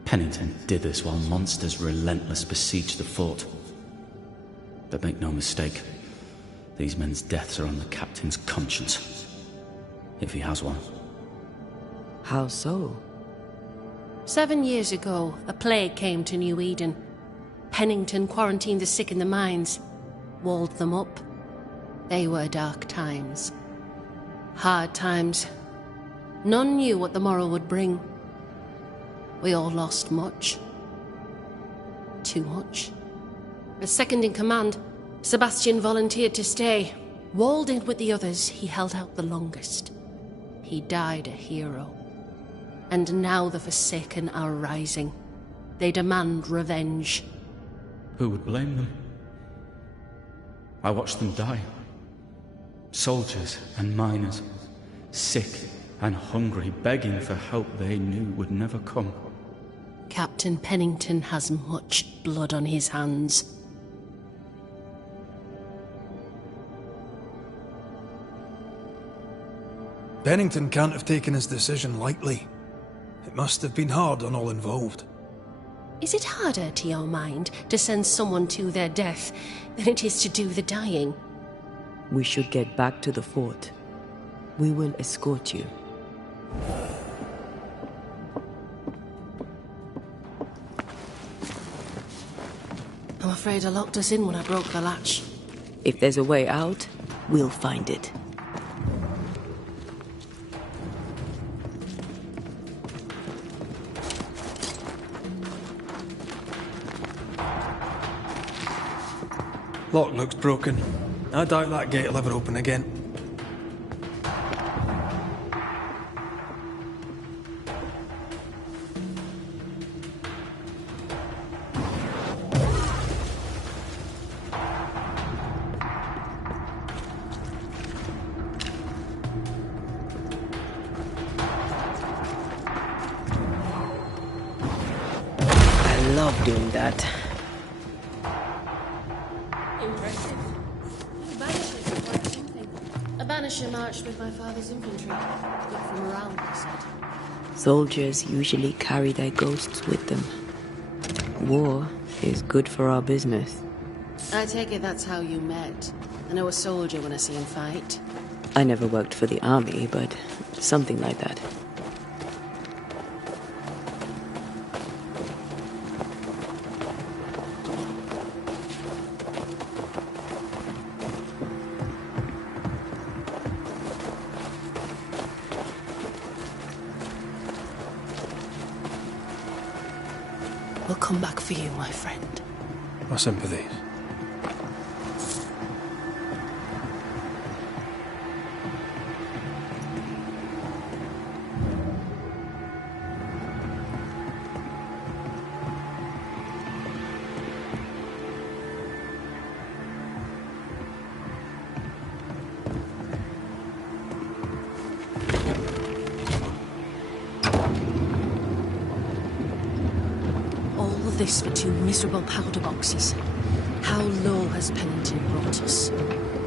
Pennington did this while monsters relentless besieged the fort. But make no mistake, These men's deaths are on the captain's conscience. If he has one. How so? 7 years ago, a plague came to New Eden. Pennington quarantined the sick in the mines, walled them up. They were dark times. Hard times. None knew what the morrow would bring. We all lost much. Too much. As second in command, Sebastian volunteered to stay. Walled in with the others, he held out the longest. He died a hero. And now the Forsaken are rising. They demand revenge. Who would blame them? I watched them die. Soldiers and miners, sick and hungry, begging for help they knew would never come. Captain Pennington has much blood on his hands. Pennington can't have taken his decision lightly. It must have been hard on all involved. Is it harder, to your mind, to send someone to their death than it is to do the dying? We should get back to the fort. We will escort you. I'm afraid I locked us in when I broke the latch. If there's a way out, we'll find it. Lock looks broken. I doubt that gate will ever open again. I love doing that. Impressive. Banishers are quite something. A banisher marched with my father's infantry. Good for morale, they said. Soldiers usually carry their ghosts with them. War is good for our business. I take it that's how you met. I know a soldier when I see him fight. I never worked for the army, but something like that. We'll come back for you, my friend. My sympathies. This for 2 miserable powder boxes. How low has Pennington brought us?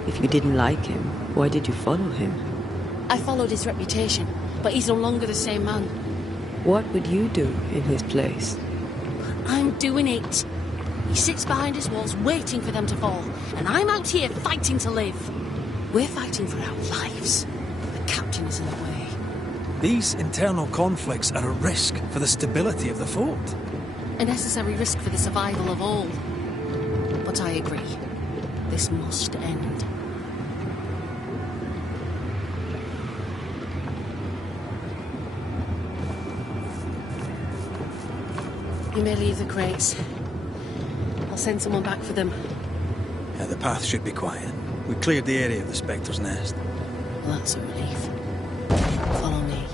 If you didn't like him, why did you follow him? I followed his reputation, but he's no longer the same man. What would you do in his place? I'm doing it. He sits behind his walls waiting for them to fall, and I'm out here fighting to live. We're fighting for our lives. The captain is in the way. These internal conflicts are a risk for the stability of the fort. A necessary risk for the survival of all. But I agree. This must end. You may leave the crates. I'll send someone back for them. Yeah, the path should be quiet. We cleared the area of the Spectre's nest. Well, that's a relief. Follow me.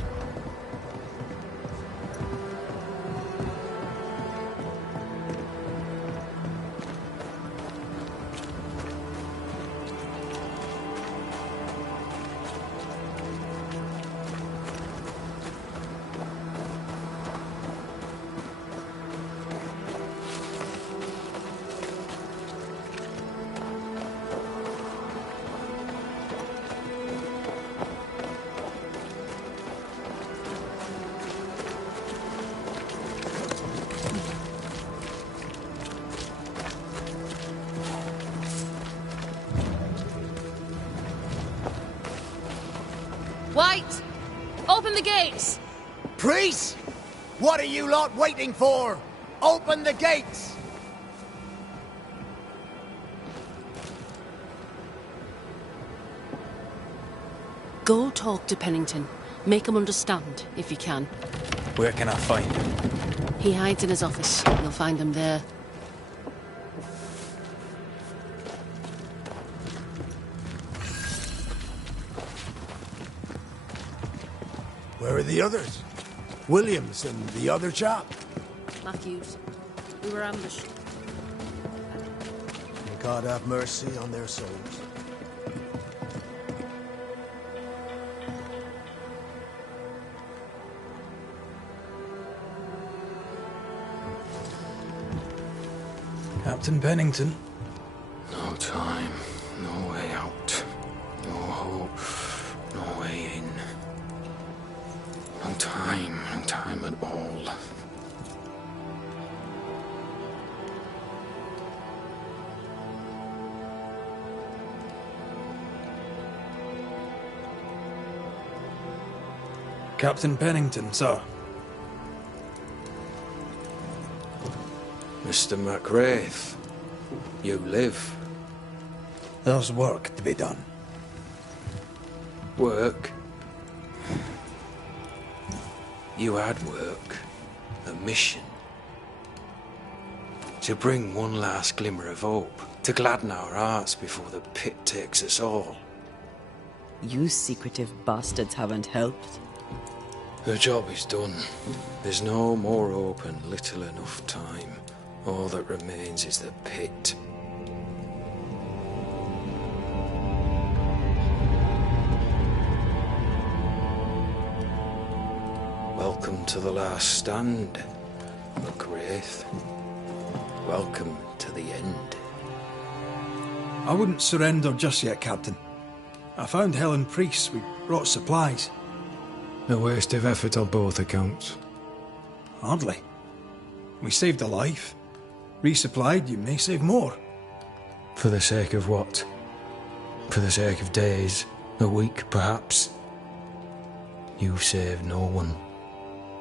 gates! Priests? What are you lot waiting for? Open the gates! Go talk to Pennington. Make him understand, if you can. Where can I find him? He hides in his office. You'll find him there. Where are the others? Williams and the other chap? Matthews. We were ambushed. May God have mercy on their souls. Captain Pennington. No time, no way out, no hope, no way in. No time at all. Captain Pennington, sir. Mr. McWraith, you live. There's work to be done. Work? You had work. A mission. To bring one last glimmer of hope. To gladden our hearts before the pit takes us all. You secretive bastards haven't helped. The job is done. There's no more hope and little enough time. All that remains is the pit. Welcome to the last stand, McWraith. Welcome to the end. I wouldn't surrender just yet, Captain. I found Helen Priest. We brought supplies. A waste of effort on both accounts. Hardly. We saved a life. Resupplied, you may save more. For the sake of what? For the sake of days, a week perhaps? You've saved no one.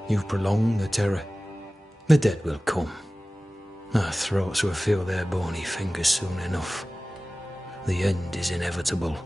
You've prolonged the terror. The dead will come. Our throats will feel their bony fingers soon enough. The end is inevitable.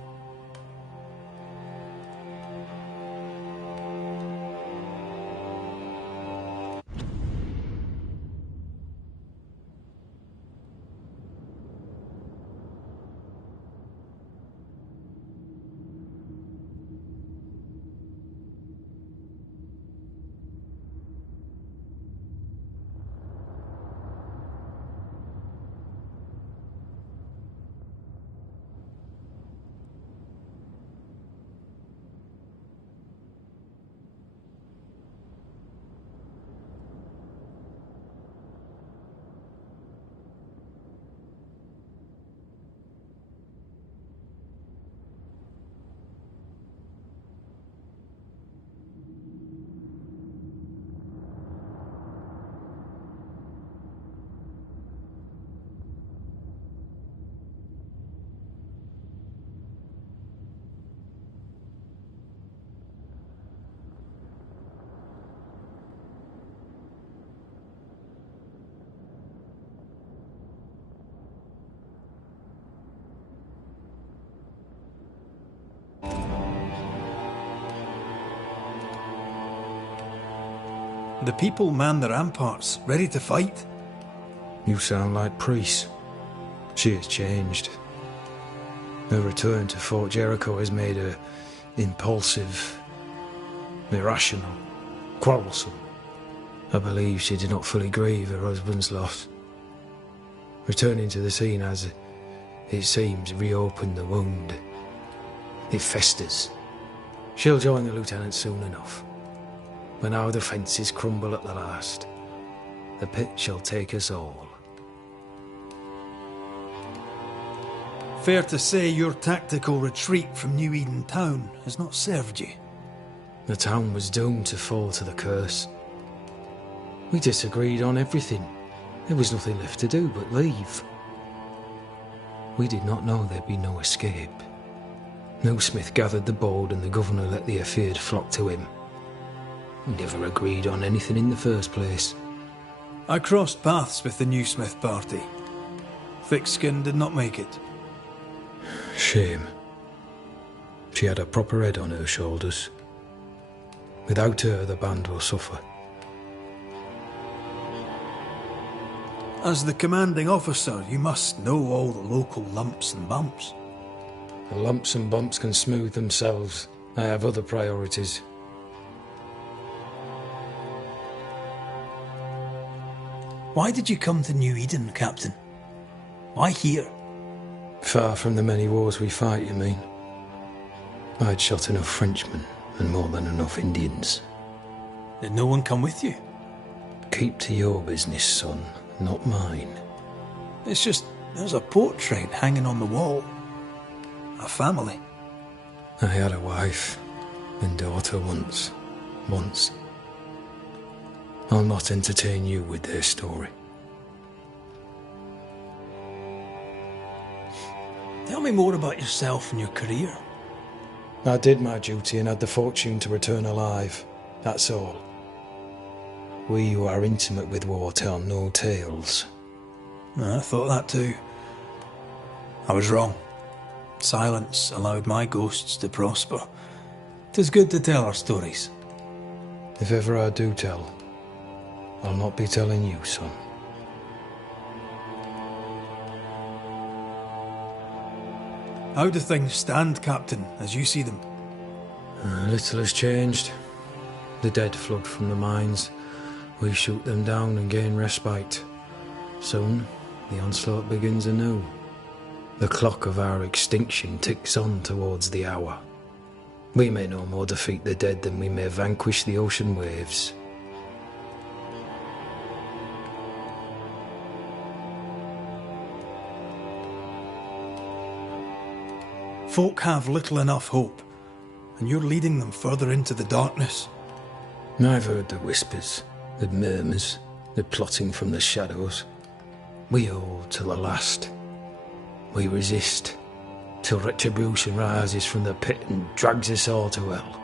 The people man the ramparts, ready to fight. You sound like Priest. She has changed. Her return to Fort Jericho has made her impulsive, irrational, quarrelsome. I believe she did not fully grieve her husband's loss. Returning to the scene has, it seems, reopened the wound. It festers. She'll join the lieutenant soon enough. When our defences crumble at the last, the pit shall take us all. Fair to say your tactical retreat from New Eden town has not served you. The town was doomed to fall to the curse. We disagreed on everything. There was nothing left to do but leave. We did not know there'd be no escape. No Smith gathered the board and the governor let the afeared flock to him. We never agreed on anything in the first place. I crossed paths with the new Smith party. Thick-Skin did not make it. Shame. She had a proper head on her shoulders. Without her, the band will suffer. As the commanding officer, you must know all the local lumps and bumps. The lumps and bumps can smooth themselves. I have other priorities. Why did you come to New Eden, Captain? Why here? Far from the many wars we fight, you mean? I'd shot enough Frenchmen and more than enough Indians. Did no one come with you? Keep to your business, son, not mine. It's just, there's a portrait hanging on the wall. A family. I had a wife and daughter once. I'll not entertain you with their story. Tell me more about yourself and your career. I did my duty and had the fortune to return alive. That's all. We who are intimate with war tell no tales. I thought that too. I was wrong. Silence allowed my ghosts to prosper. 'Tis good to tell our stories. If ever I do tell, I'll not be telling you, son. How do things stand, Captain, as you see them? Little has changed. The dead flood from the mines. We shoot them down and gain respite. Soon, the onslaught begins anew. The clock of our extinction ticks on towards the hour. We may no more defeat the dead than we may vanquish the ocean waves. Folk have little enough hope, and you're leading them further into the darkness. I've heard the whispers, the murmurs, the plotting from the shadows. We hold to the last. We resist, till retribution rises from the pit and drags us all to hell.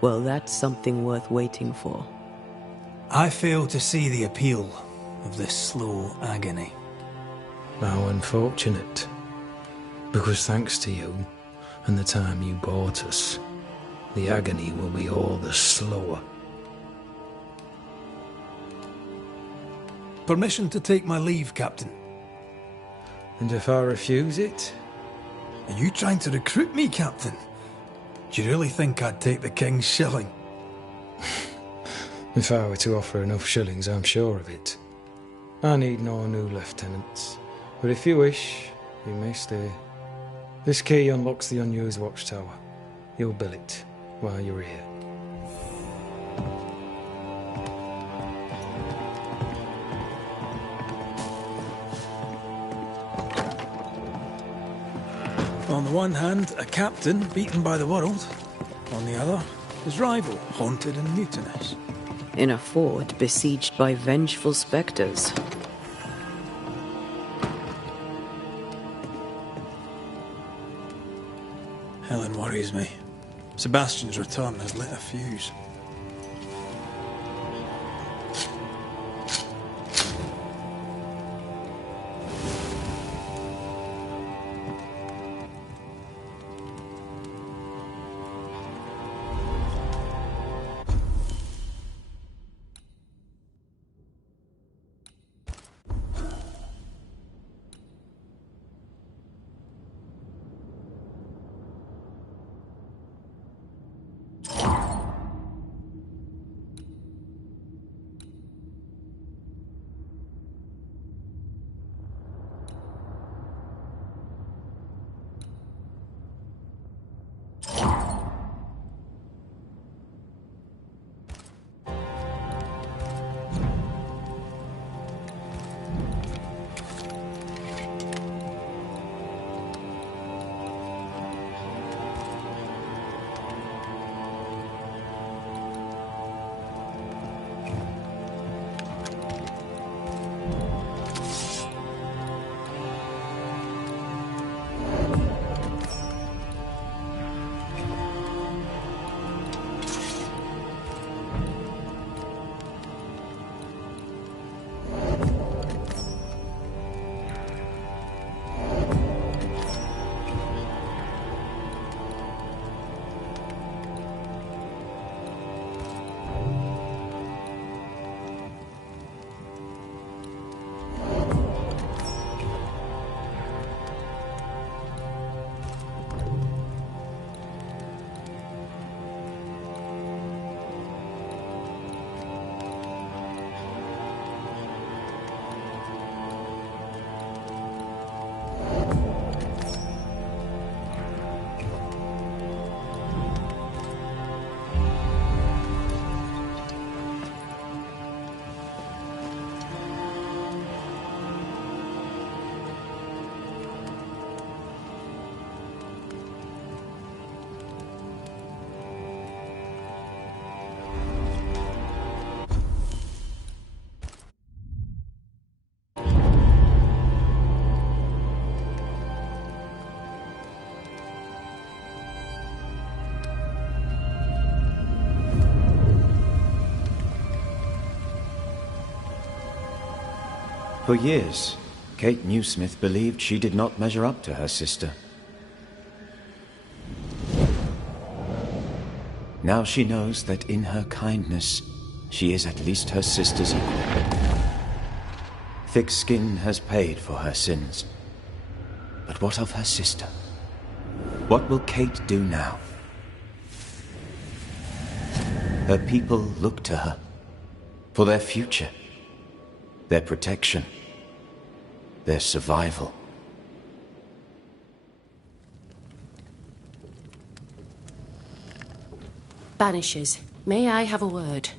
Well, that's something worth waiting for. I fail to see the appeal of this slow agony. How unfortunate. Because thanks to you, and the time you bought us, the agony will be all the slower. Permission to take my leave, Captain. And if I refuse it? Are you trying to recruit me, Captain? Do you really think I'd take the King's shilling? If I were to offer enough shillings, I'm sure of it. I need no new lieutenants. But if you wish, you may stay. This key unlocks the unused watchtower. You'll bill it while you're here. On the one hand, a captain beaten by the world. On the other, his rival, haunted and mutinous. In a fort besieged by vengeful spectres. Helen worries me. Sebastian's return has lit a fuse. For years, Kate Newsmith believed she did not measure up to her sister. Now she knows that in her kindness, she is at least her sister's equal. Thick skin has paid for her sins. But what of her sister? What will Kate do now? Her people look to her for their future, their protection, their survival. Banishers, may I have a word?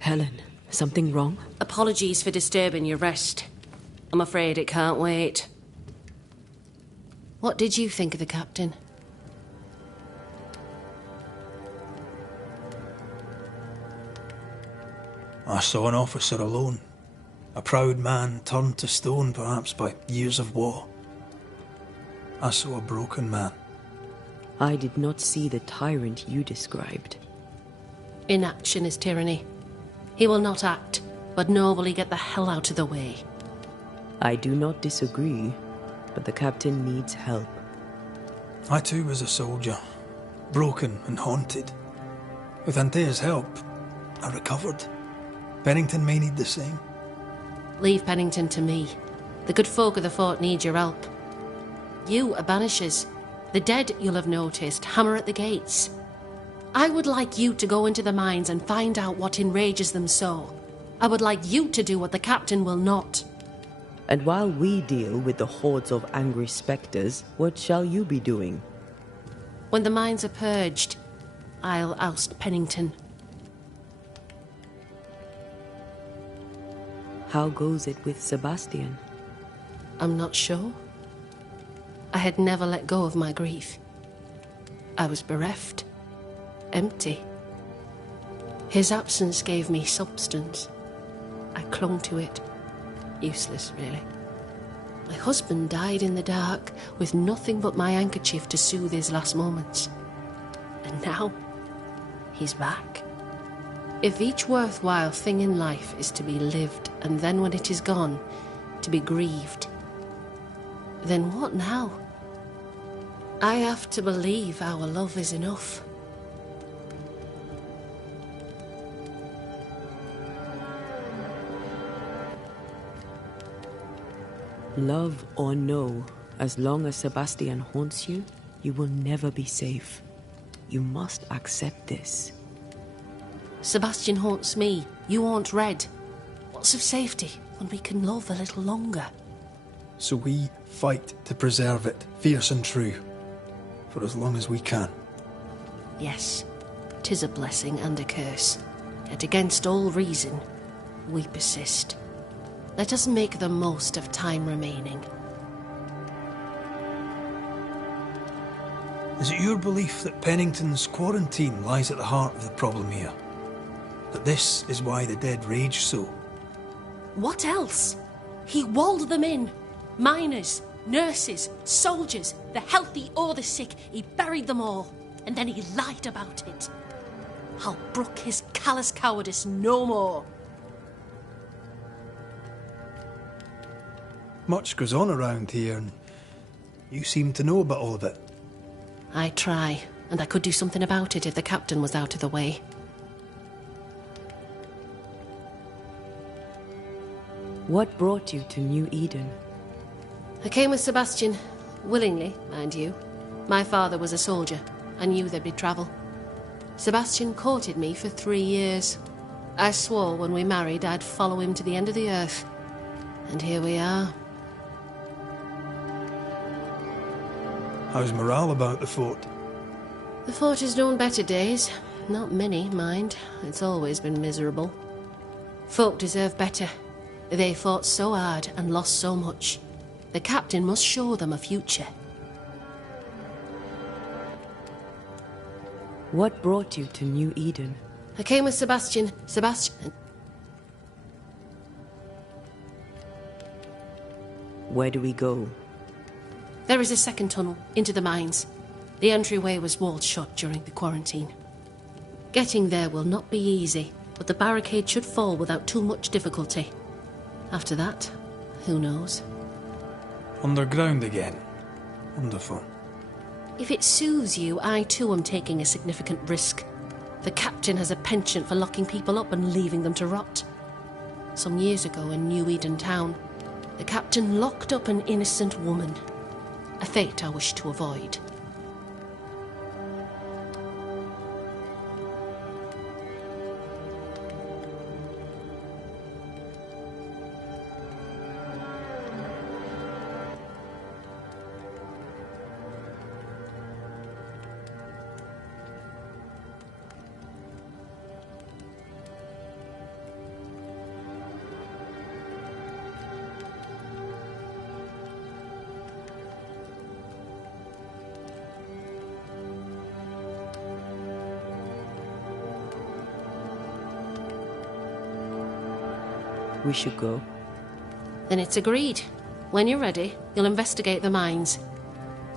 Helen, something wrong? Apologies for disturbing your rest. I'm afraid it can't wait. What did you think of the captain? I saw an officer alone. A proud man turned to stone, perhaps by years of war. I saw a broken man. I did not see the tyrant you described. Inaction is tyranny. He will not act, but nor will he get the hell out of the way. I do not disagree, but the captain needs help. I too was a soldier, broken and haunted. With Antea's help, I recovered. Pennington may need the same. Leave Pennington to me. The good folk of the fort need your help. You are Banishers. The dead, you'll have noticed, hammer at the gates. I would like you to go into the mines and find out what enrages them so. I would like you to do what the captain will not. And while we deal with the hordes of angry spectres, what shall you be doing? When the mines are purged, I'll oust Pennington. How goes it with Sebastian? I'm not sure. I had never let go of my grief. I was bereft, empty. His absence gave me substance. I clung to it. Useless, really. My husband died in the dark with nothing but my handkerchief to soothe his last moments. And now, he's back. If each worthwhile thing in life is to be lived, and then when it is gone, to be grieved, then what now? I have to believe our love is enough. Love or no, as long as Sebastian haunts you, you will never be safe. You must accept this. Sebastian haunts me, you haunt Red. What's of safety when we can love a little longer? So we fight to preserve it, fierce and true, for as long as we can. Yes, 'tis a blessing and a curse. Yet against all reason, we persist. Let us make the most of time remaining. Is it your belief that Pennington's quarantine lies at the heart of the problem here? That this is why the dead rage so? What else? He walled them in. Miners, nurses, soldiers, the healthy or the sick. He buried them all, and then he lied about it. I'll brook his callous cowardice no more. Much goes on around here, and you seem to know about all of it. I try, and I could do something about it if the captain was out of the way. What brought you to New Eden? I came with Sebastian, willingly, mind you. My father was a soldier. I knew there'd be trouble. Sebastian courted me for 3 years. I swore when we married I'd follow him to the end of the earth. And here we are. How's morale about the fort? The fort has known better days. Not many, mind. It's always been miserable. Folk deserve better. They fought so hard and lost so much. The captain must show them a future. What brought you to New Eden? I came with Sebastian. Where do we go? There is a second tunnel into the mines. The entryway was walled shut during the quarantine. Getting there will not be easy, but the barricade should fall without too much difficulty. After that, who knows? Underground again. Wonderful. If it soothes you, I too am taking a significant risk. The captain has a penchant for locking people up and leaving them to rot. Some years ago in New Eden town, the captain locked up an innocent woman. A fate I wish to avoid. We should go. Then it's agreed. When you're ready, you'll investigate the mines.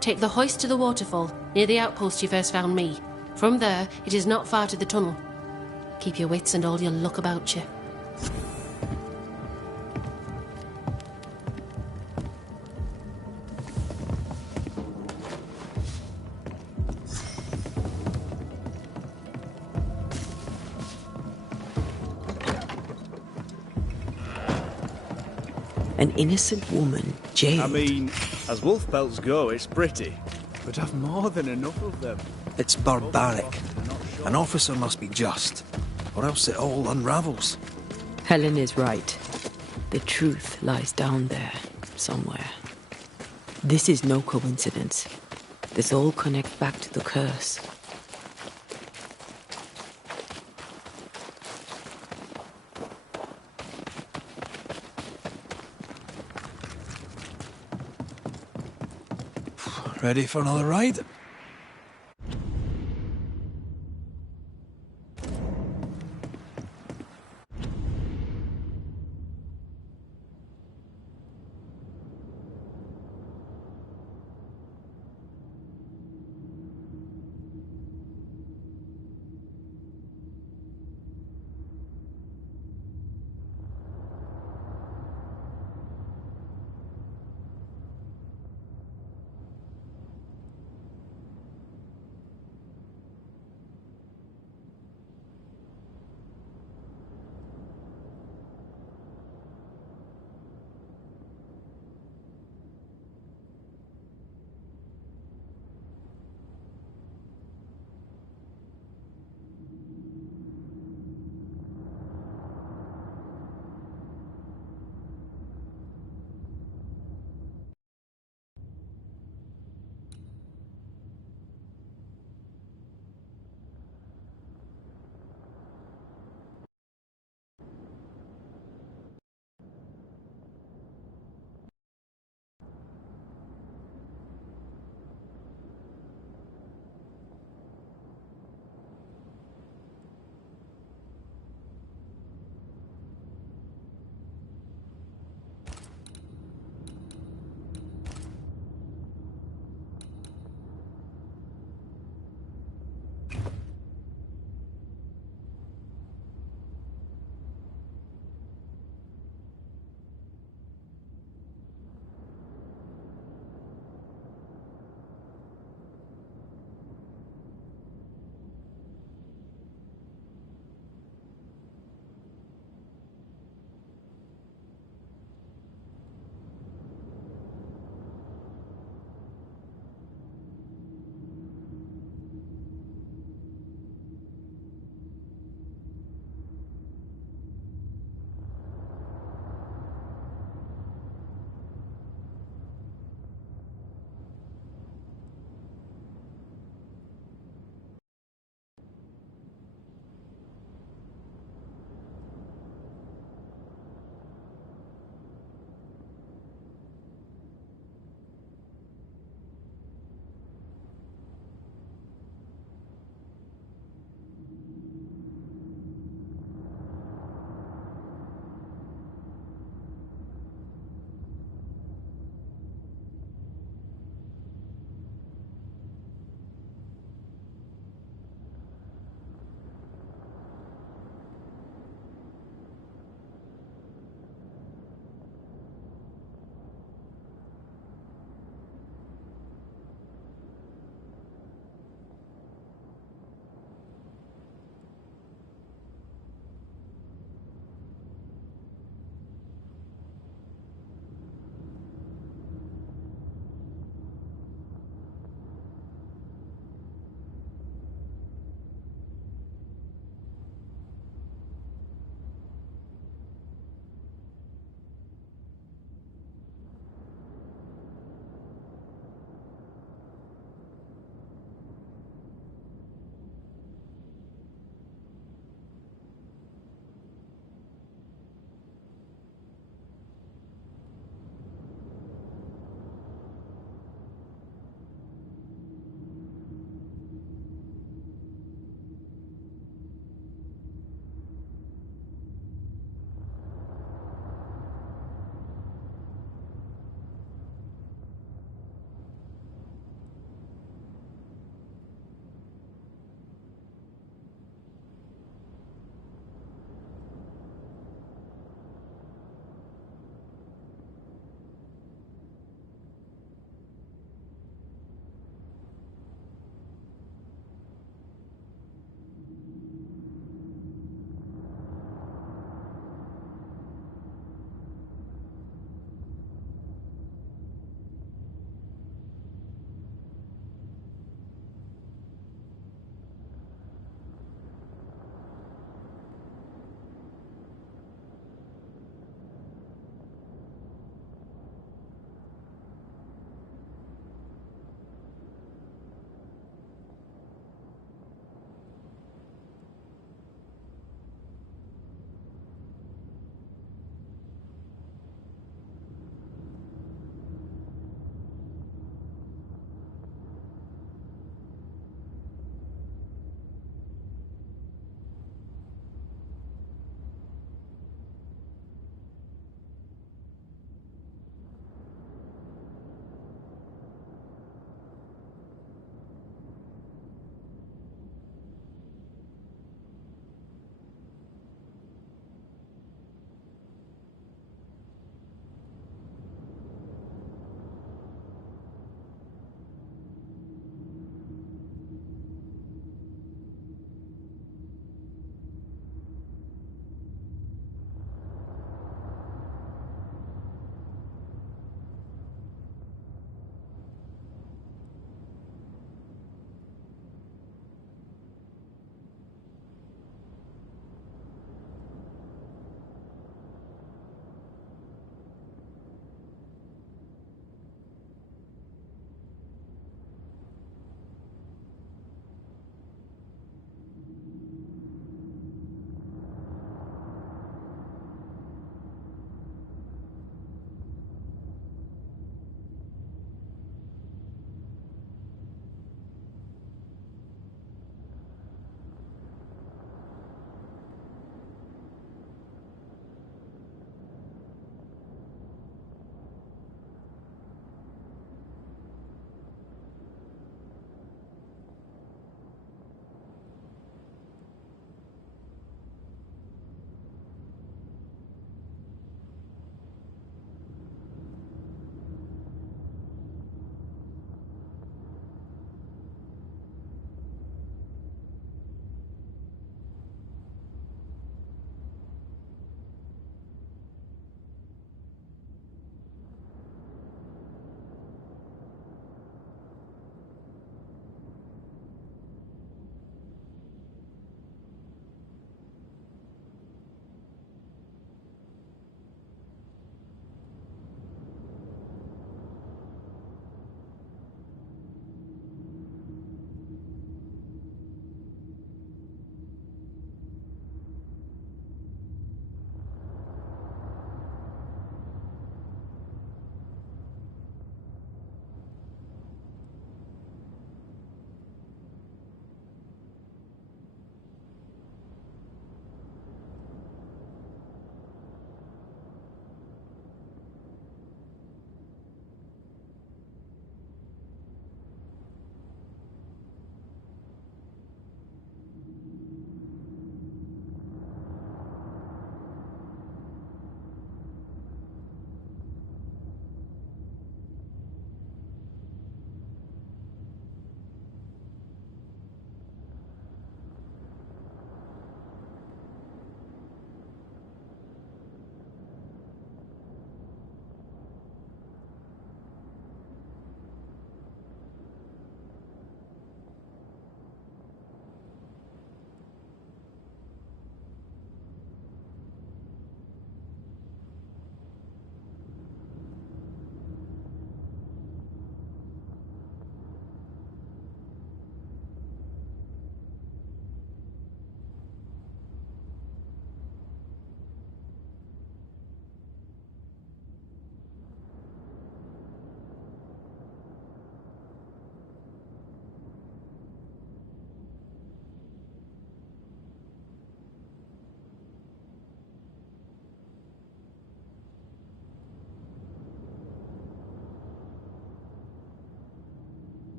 Take the hoist to the waterfall, near the outpost you first found me. From there, it is not far to the tunnel. Keep your wits and all your luck about you. An innocent woman, jailed. I mean, as wolf pelts go, it's pretty. But I've more than enough of them. It's barbaric. An officer must be just, or else it all unravels. Helen is right. The truth lies down there, somewhere. This is no coincidence. This all connects back to the curse. Ready for another ride?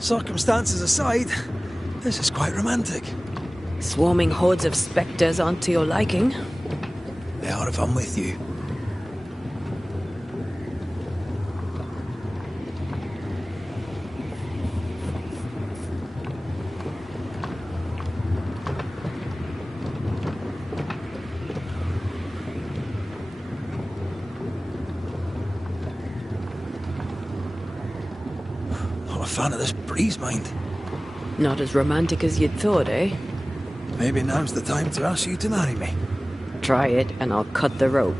Circumstances aside, this is quite romantic. Swarming hordes of spectres aren't to your liking. They are if I'm with you. Not a fan of this breeze, mind. Not as romantic as you'd thought, eh? Maybe now's the time to ask you to marry me. Try it, and I'll cut the rope.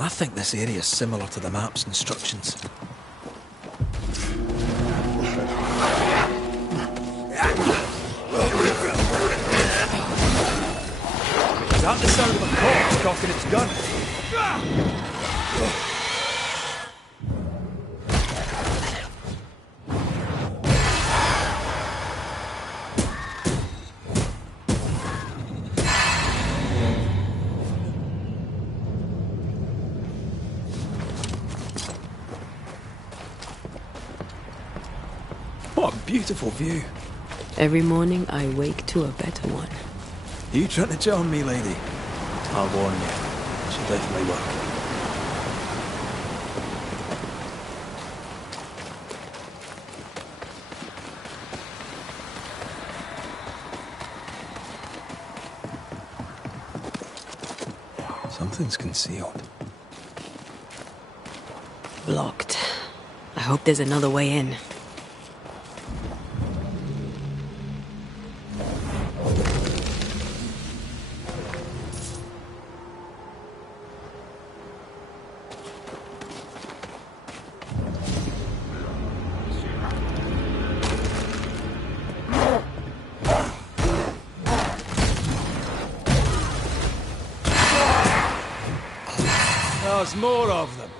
I think this area is similar to the map's instructions. Is that the sound of a corpse cocking its gun? What a beautiful view. Every morning I wake to a better one. You trying to charm me, lady? I'll warn you. It should definitely work. Something's concealed. Blocked. I hope there's another way in. There's more of them.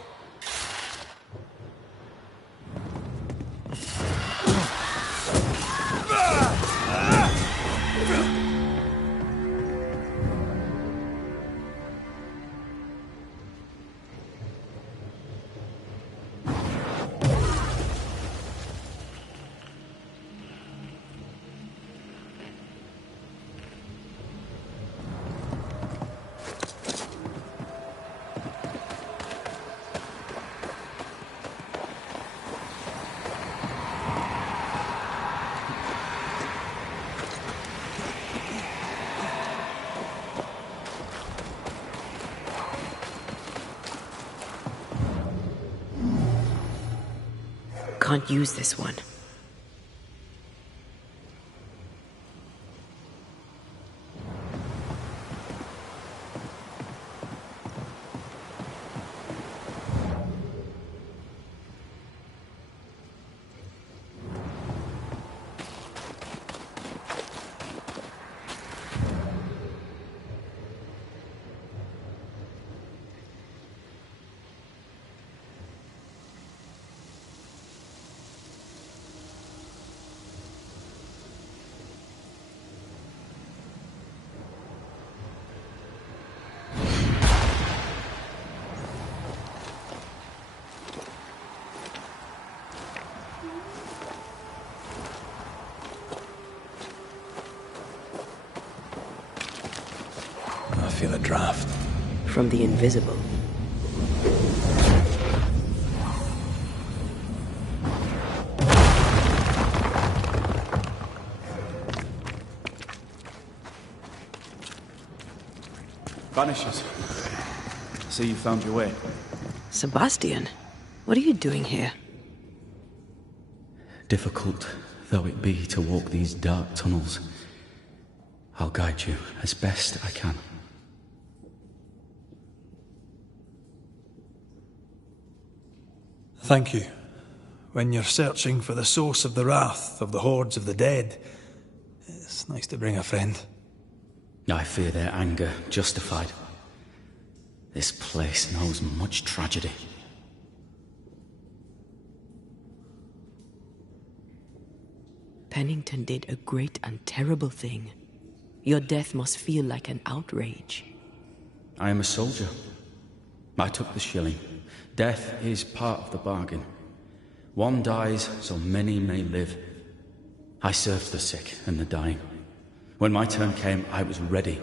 Can't use this one. I feel a draft. From the invisible. Banishers. I see you found your way. Sebastian, what are you doing here? Difficult though it be to walk these dark tunnels, I'll guide you as best I can. Thank you. When you're searching for the source of the wrath of the hordes of the dead, it's nice to bring a friend. I fear their anger justified. This place knows much tragedy. Pennington did a great and terrible thing. Your death must feel like an outrage. I am a soldier. I took the shilling. Death is part of the bargain. One dies so many may live. I served the sick and the dying. When my turn came, I was ready.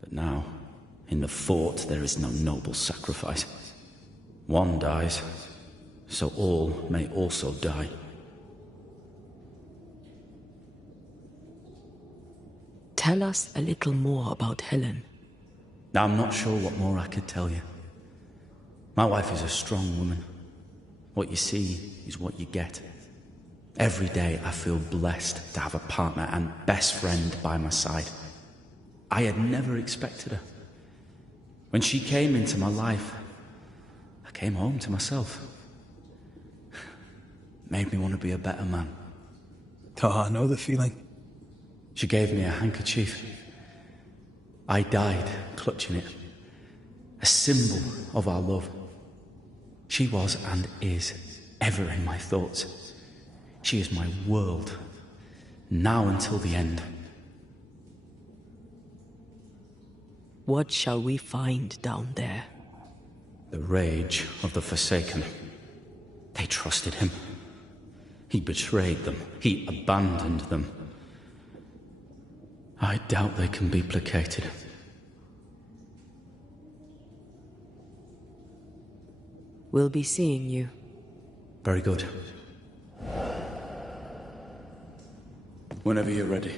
But now, in the fort, there is no noble sacrifice. One dies, so all may also die. Tell us a little more about Helen. I'm not sure what more I could tell you. My wife is a strong woman. What you see is what you get. Every day I feel blessed to have a partner and best friend by my side. I had never expected her. When she came into my life, I came home to myself. Made me want to be a better man. Oh, I know the feeling. She gave me a handkerchief. I died clutching it. A symbol of our love. She was and is ever in my thoughts. She is my world, now until the end. What shall we find down there? The rage of the Forsaken. They trusted him. He betrayed them. He abandoned them. I doubt they can be placated. We'll be seeing you. Very good. Whenever you're ready.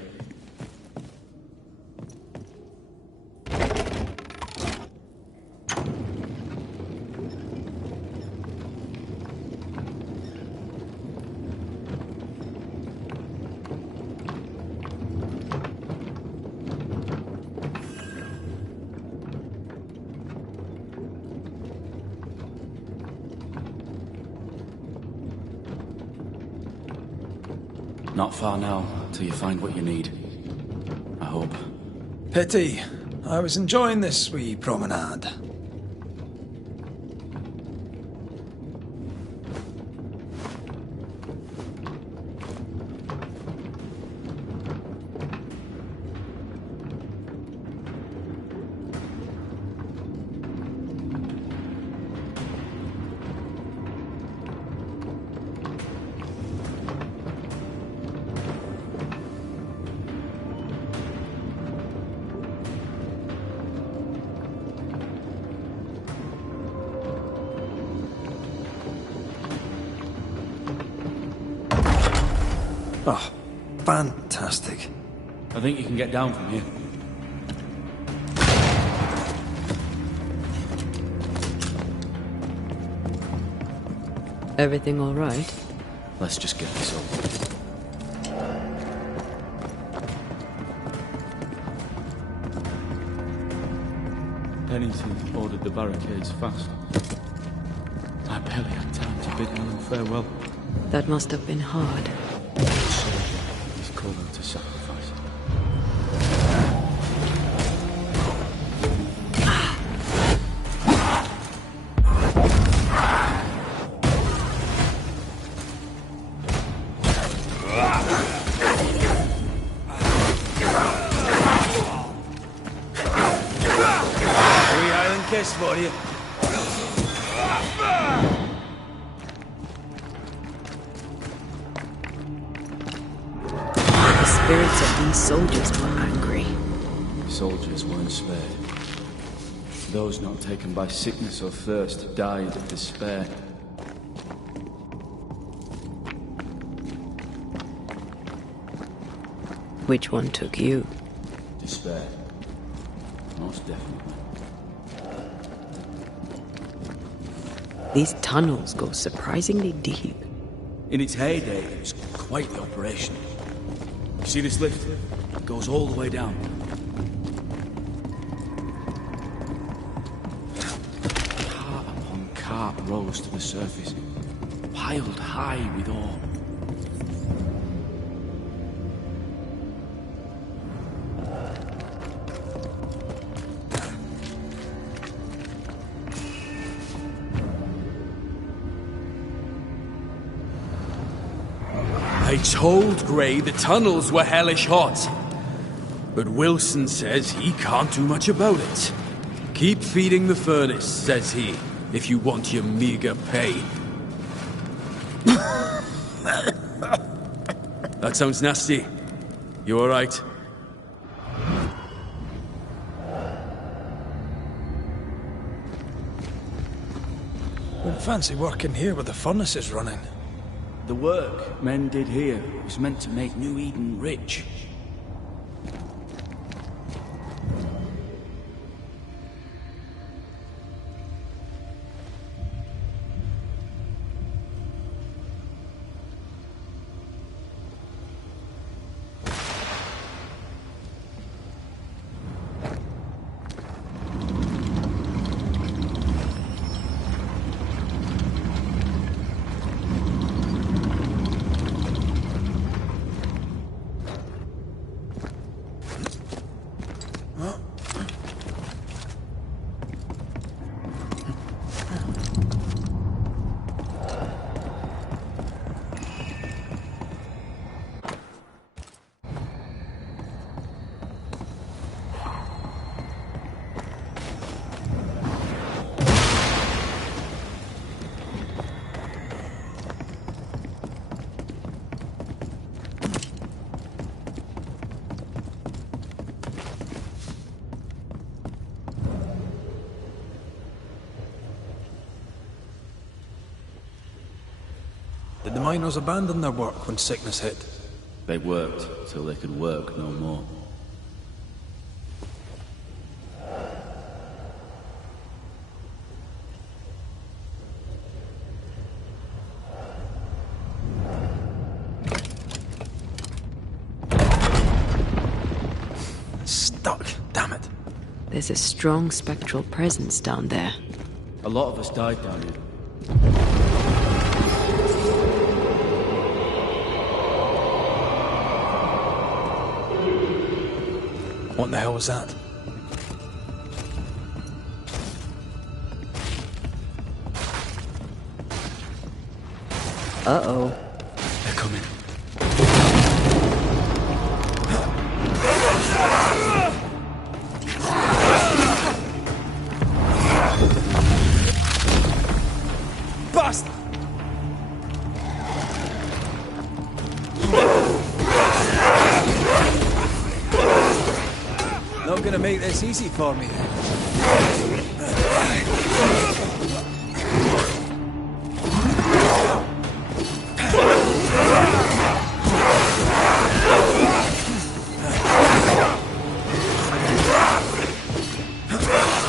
Not far now, till you find what you need. I hope. Pity. I was enjoying this wee promenade. Oh, fantastic. I think you can get down from here. Everything all right? Let's just get this over. Pennington ordered the barricades fast. I barely had time to bid Helen farewell. That must have been hard. The soldier is called out to sacrifice. Three Highland kiss for you. The spirits of these soldiers were angry. Soldiers weren't spared. Those not taken by sickness or thirst died of despair. Which one took you? Despair. Most definitely. These tunnels go surprisingly deep. In its heyday, it was quite the operation. You see this lift? It goes all the way down. Cart upon cart rose to the surface, piled high with ore. I told Gray the tunnels were hellish hot. But Wilson says he can't do much about it. Keep feeding the furnace, says he, if you want your meager pay. That sounds nasty. You alright? Wouldn't fancy working here with the furnaces running. The work men did here was meant to make New Eden rich. Did the miners abandon their work when sickness hit? They worked till they could work no more. Stuck, damn it. There's a strong spectral presence down there. A lot of us died down here. What the hell was that? Uh-oh. They're coming. Bust! Not gonna make this easy for me then.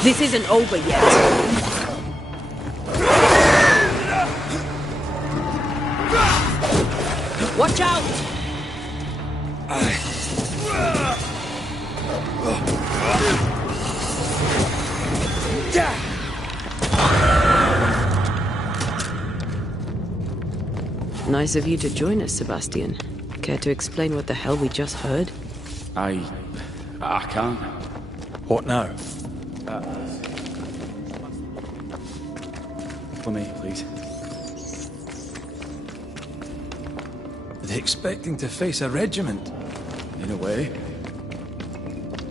This isn't over yet. Watch out! Nice of you to join us, Sebastian. Care to explain what the hell we just heard? I can't. What now? For me, please. Are they expecting to face a regiment? In a way.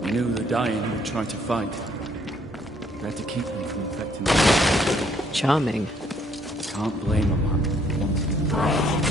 We knew the dying were trying to fight. We had to keep them from infecting them. Charming. Can't blame a man wanting to die.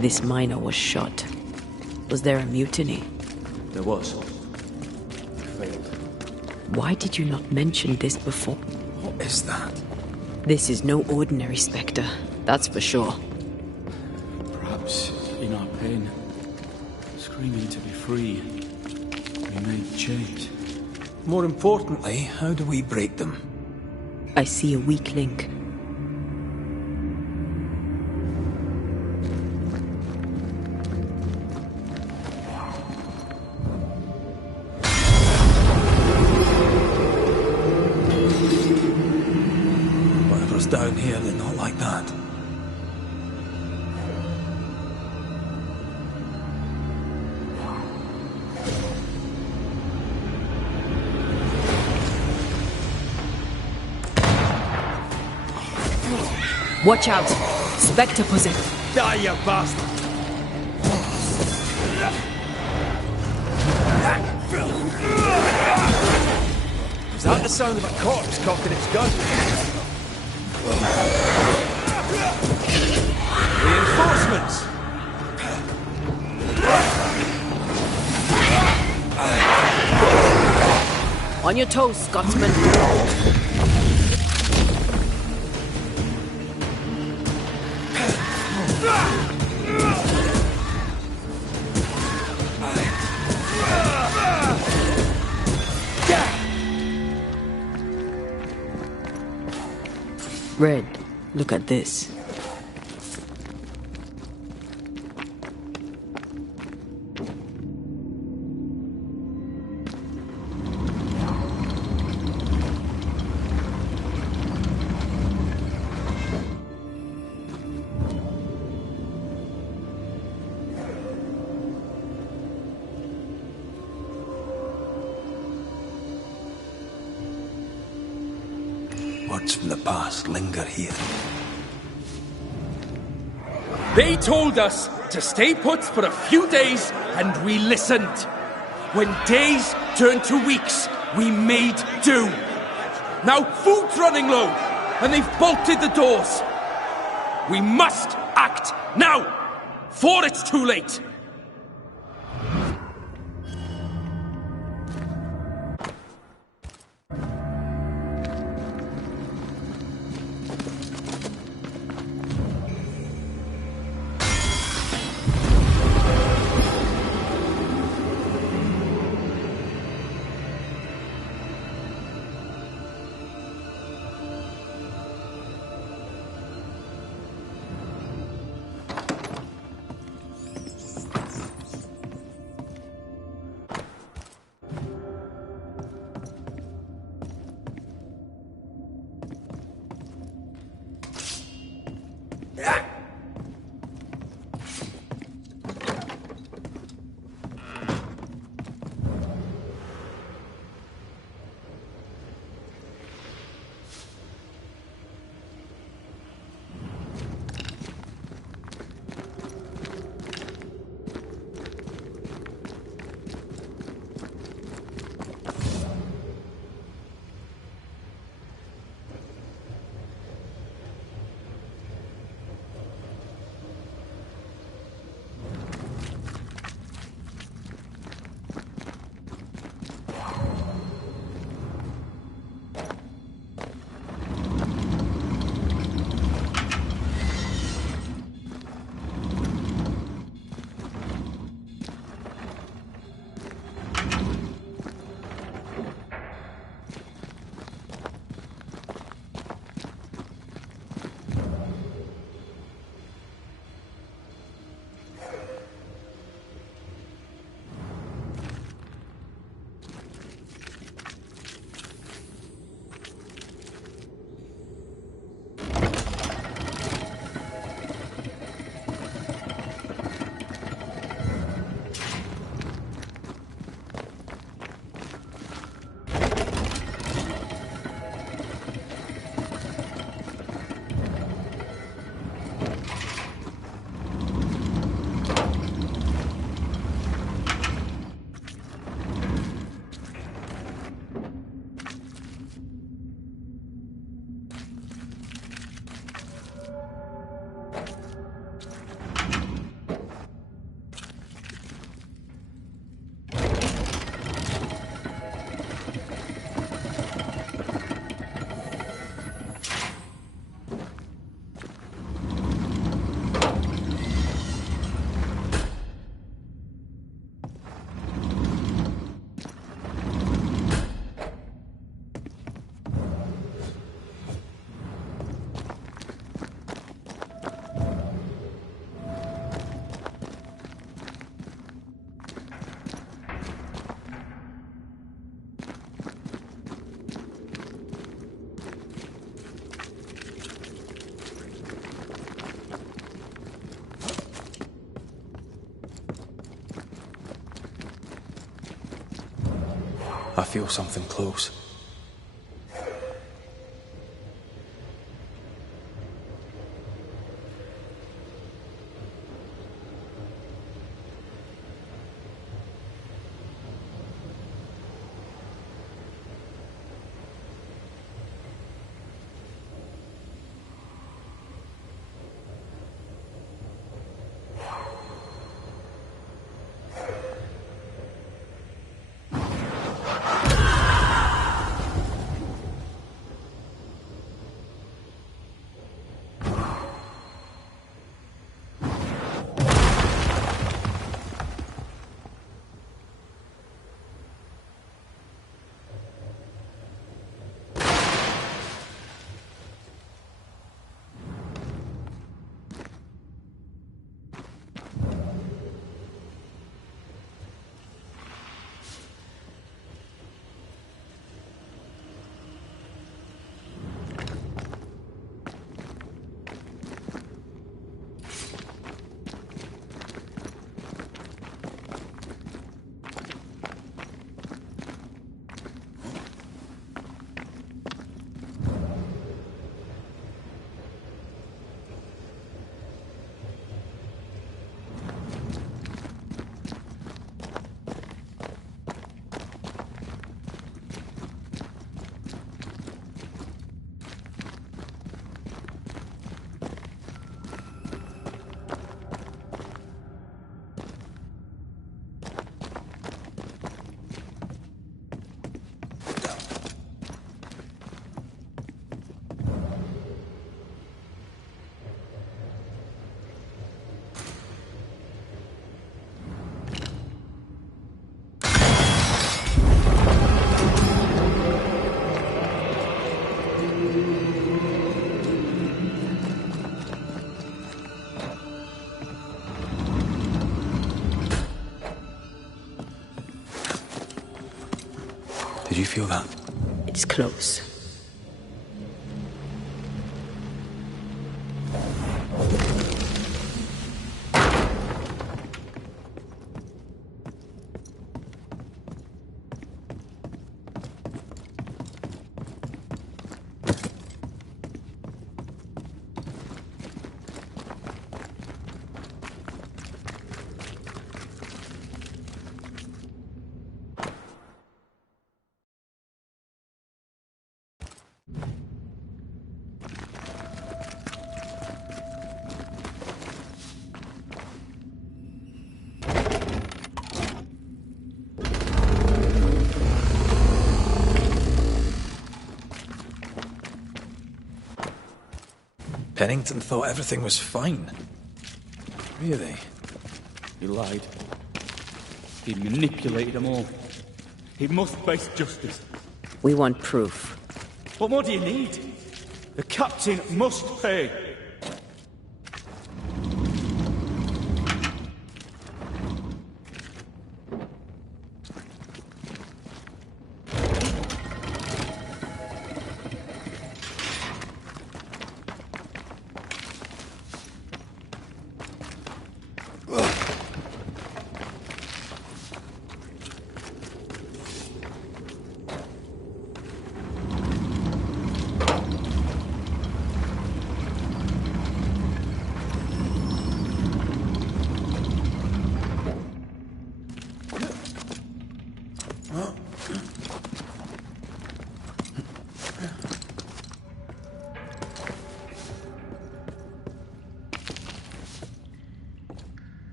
This miner was shot. Was there a mutiny? There was. We failed. Why did you not mention this before? What is that? This is no ordinary spectre, that's for sure. Perhaps in our pain, screaming to be free, we may change. More importantly, how do we break them? I see a weak link. Whatever's down here, they're not like that. Watch out! Spectre possessed. Die, you bastard! Is that the sound of a corpse cocking its gun? Reinforcements! On your toes, Scotsman. Red, look at this. Words from the past linger here. They told us to stay put for a few days, and we listened. When days turned to weeks, we made do. Now food's running low, and they've bolted the doors. We must act now, before it's too late. I feel something close. Did you feel that? It's close. Pennington thought everything was fine. Really? He lied. He manipulated them all. He must face justice. We want proof. What more do you need? The captain must pay.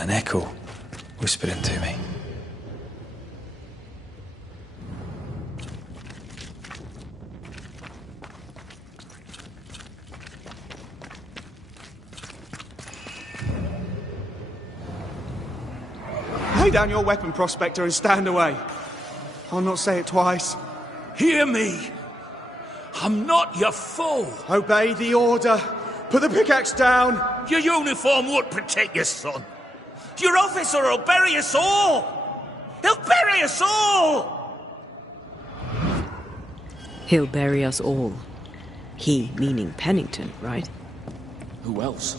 An echo whispering to me. Lay down your weapon, Prospector, and stand away. I'll not say it twice. Hear me! I'm not your foe! Obey the order. Put the pickaxe down! Your uniform won't protect your son. Your officer will bury us all! He'll bury us all! He'll bury us all. He meaning Pennington, right? Who else?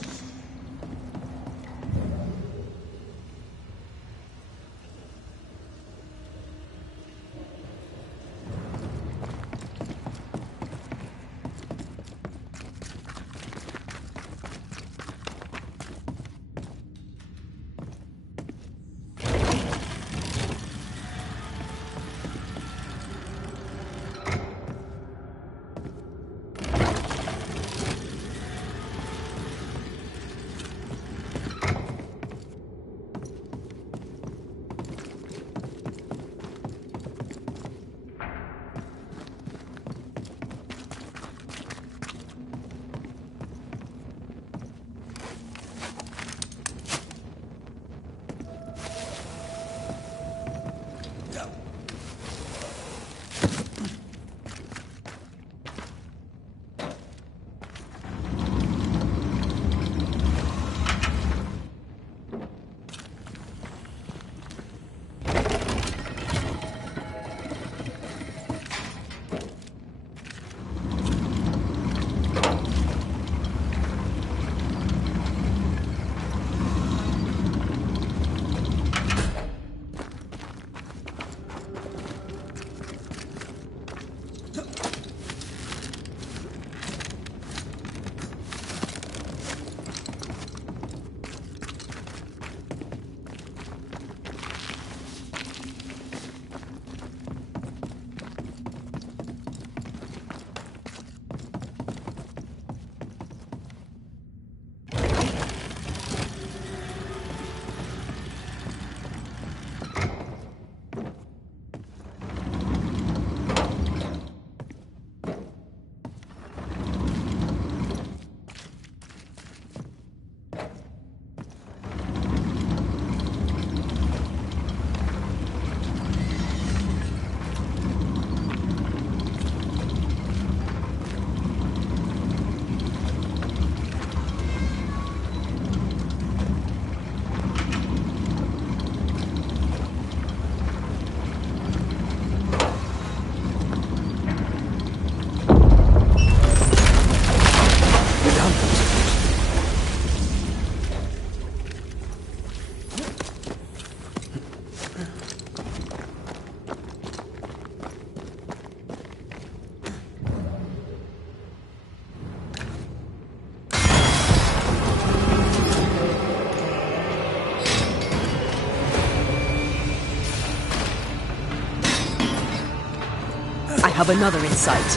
I have another in sight.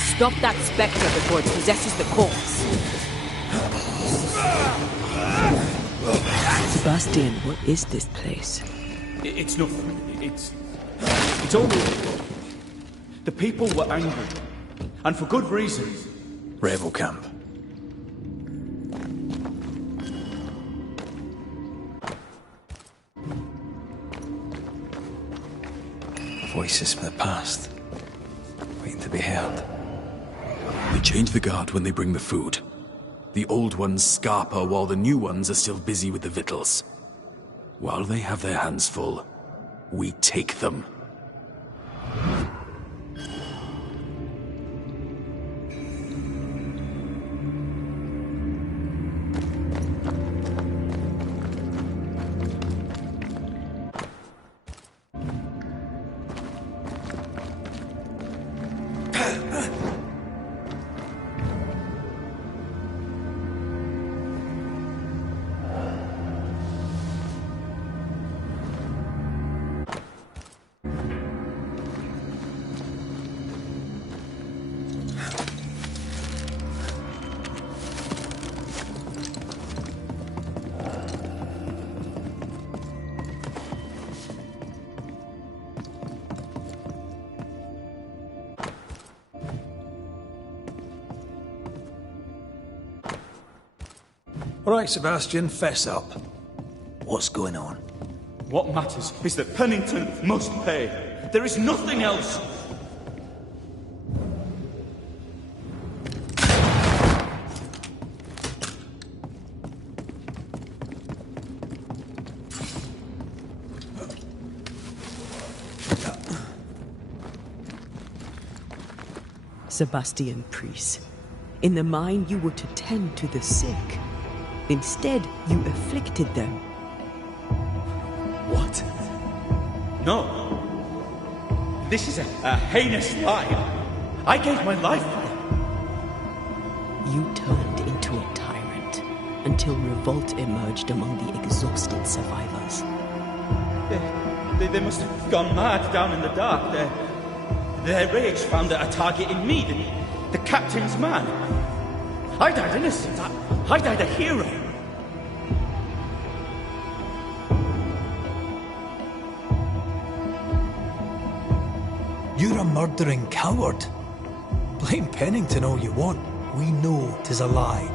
Stop that spectre before it possesses the corpse. Sebastian, what is this place? It's nothing. It's only... The people were angry. And for good reason. Rebel camp. Voices from the past, waiting to be heard. We change the guard when they bring the food. The old ones scarper while the new ones are still busy with the victuals. While they have their hands full, we take them. All right, Sebastian, fess up. What's going on? What matters is that Pennington must pay. There is nothing else. Sebastian Priest, in the mine you were to tend to the sick. Instead, you afflicted them. What? No. This is a heinous lie. I gave my life for it. You turned into a tyrant until revolt emerged among the exhausted survivors. They must have gone mad down in the dark. Their rage found a target in me, the captain's man. I died innocent. I died a hero. You're a murdering coward. Blame Pennington all you want. We know 'tis a lie.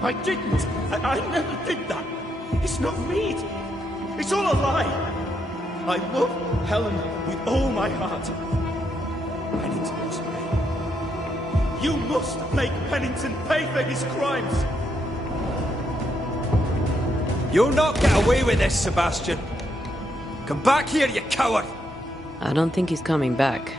I didn't. I never did that. It's not me. It's all a lie. I love Helen with all my heart. Pennington must pay. You must make Pennington pay for his crimes. You'll not get away with this, Sebastian. Come back here, you coward! I don't think he's coming back.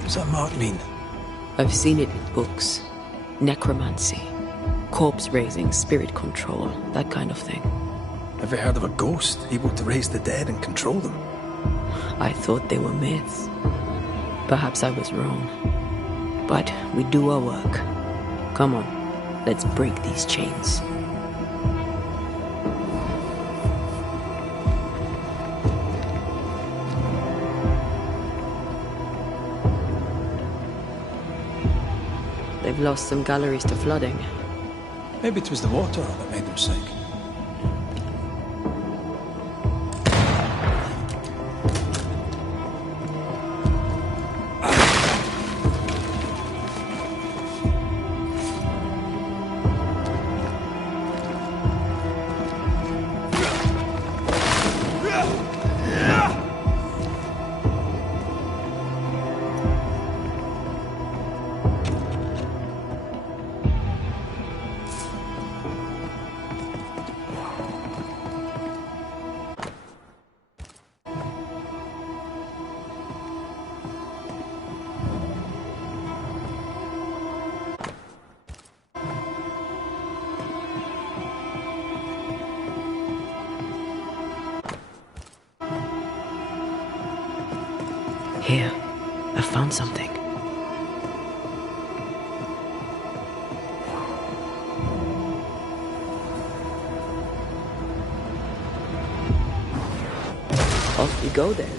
What's that mark mean? I've seen it in books. Necromancy, corpse raising, spirit control, that kind of thing. Ever heard of a ghost able to raise the dead and control them? I thought they were myths. Perhaps I was wrong. But we do our work. Come on, let's break these chains. They've lost some galleries to flooding. Maybe it was the water that made them sink. Here, I found something. Off we go then.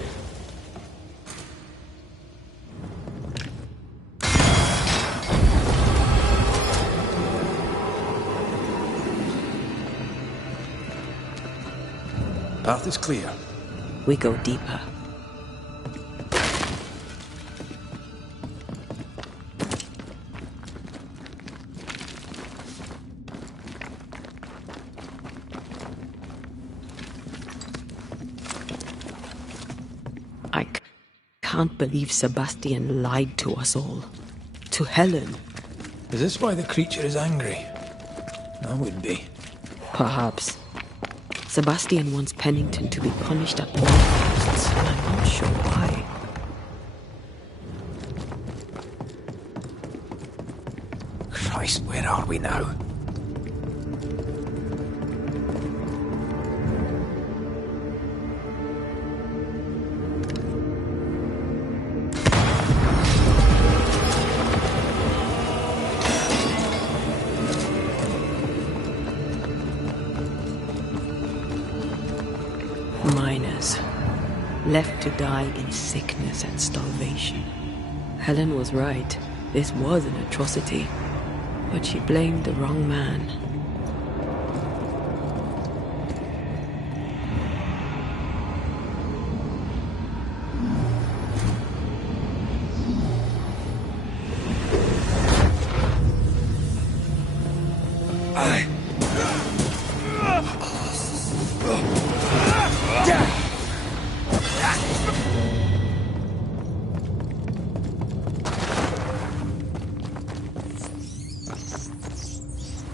Path is clear. We go deeper. I can't believe Sebastian lied to us all. To Helen. Is this why the creature is angry? I would be. Perhaps. Sebastian wants Pennington to be punished at all costs, and I'm not sure why. Christ, where are we now? miners, left to die in sickness and starvation. Helen was right. This was an atrocity. But she blamed the wrong man.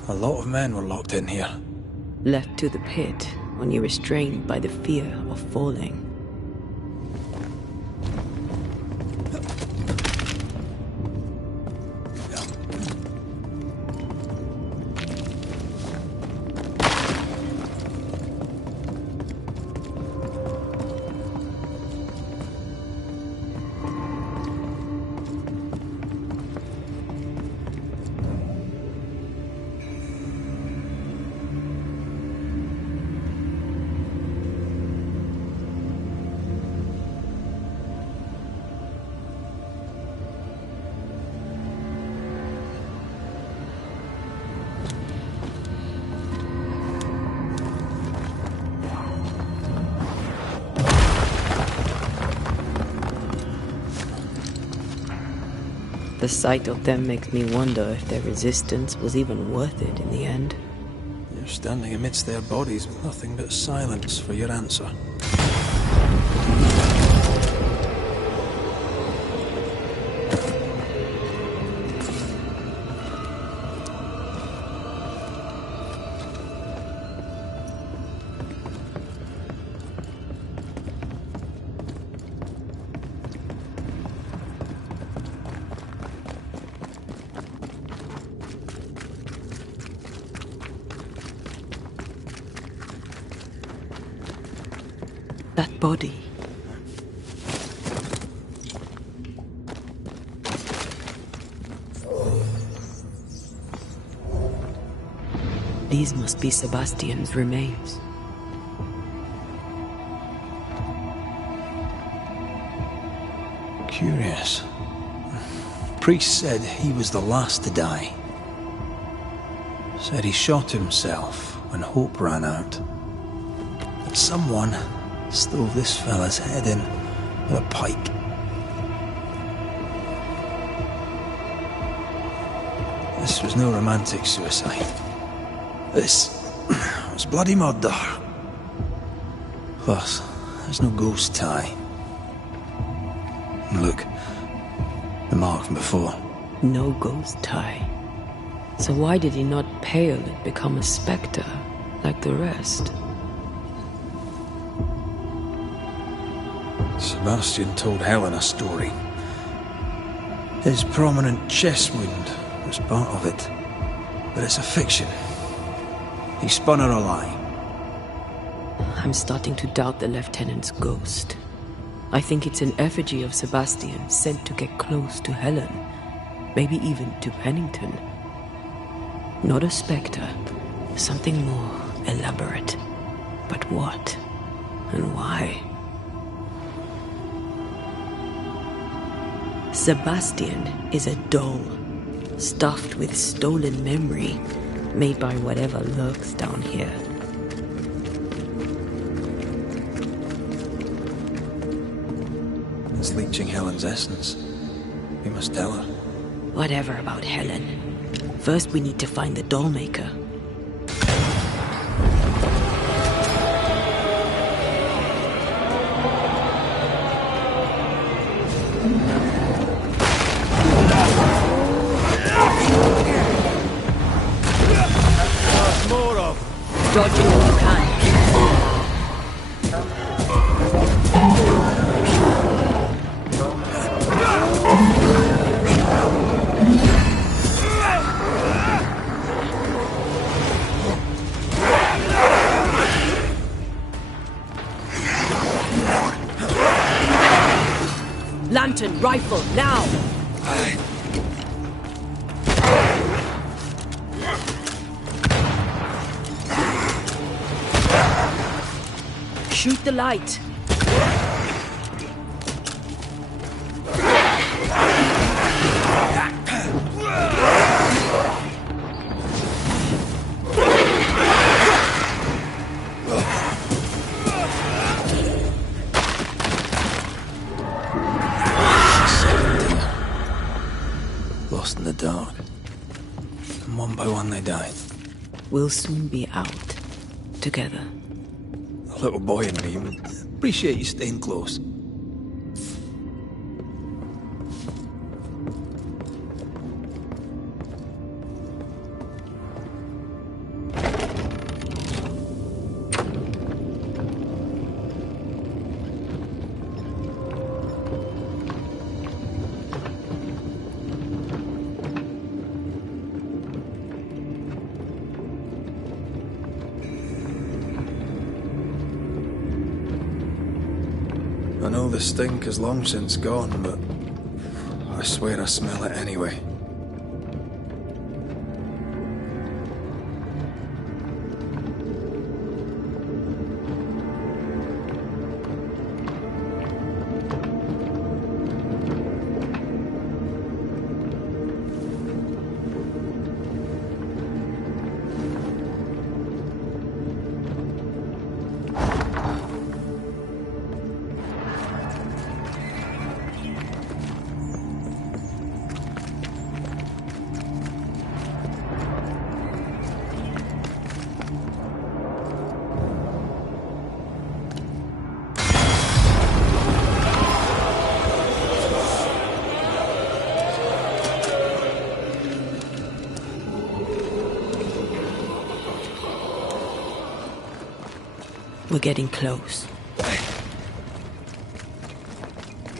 A lot of men were locked in here. Left to the pit when you're restrained by the fear of falling. The sight of them makes me wonder if their resistance was even worth it in the end. You're standing amidst their bodies with nothing but silence for your answer. That body. These must be Sebastian's remains. Curious. Priest said he was the last to die. Said he shot himself when hope ran out. That someone stove this fella's head in with a pike. This was no romantic suicide. This was bloody murder. Plus, there's no ghost tie. And look, the mark from before. No ghost tie. So why did he not pale and become a spectre like the rest? Sebastian told Helen a story. His prominent chest wound was part of it. But it's a fiction. He spun her a lie. I'm starting to doubt the Lieutenant's ghost. I think it's an effigy of Sebastian sent to get close to Helen. Maybe even to Pennington. Not a spectre. Something more elaborate. But what? And why? Sebastian is a doll, stuffed with stolen memory, made by whatever lurks down here. It's leeching Helen's essence. We must tell her. Whatever about Helen. First we need to find the doll maker. More of. Dodging if you can. Lantern, rifle, now! Shoot the light. Lost in the dark. And one by one they died. We'll soon be out. Together. A little boy and me would appreciate you staying close. I know the stink is long since gone, but I swear I smell it anyway. We're getting close.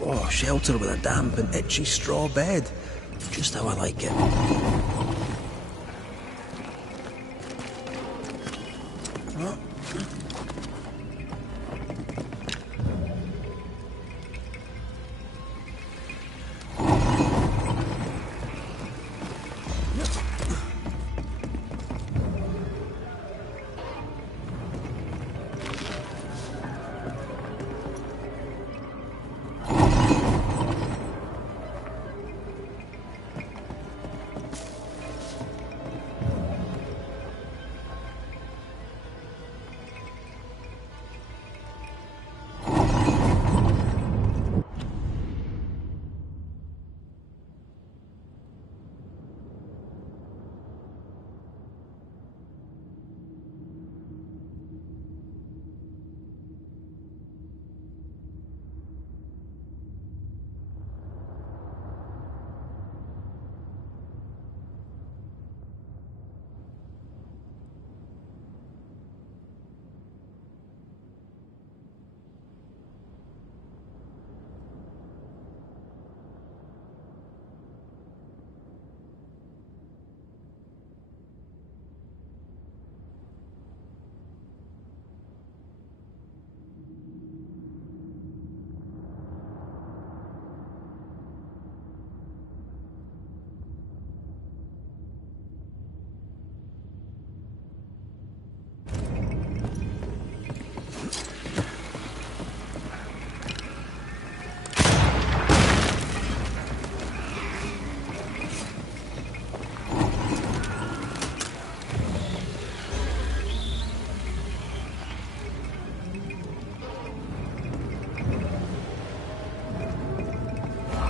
Oh, shelter with a damp and itchy straw bed. Just how I like it.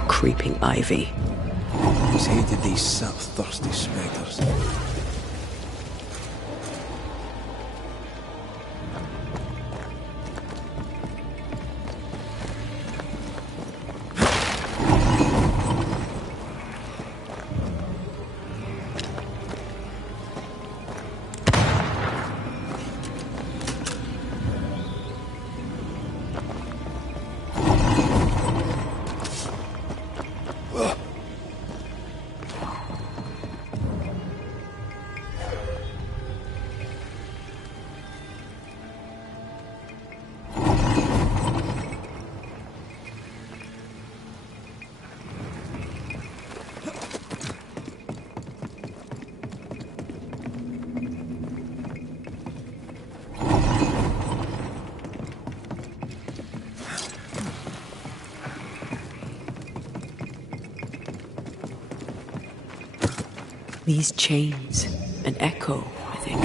Creeping ivy. Who's hated these sap-thirsty spectres? These chains, an echo, I think.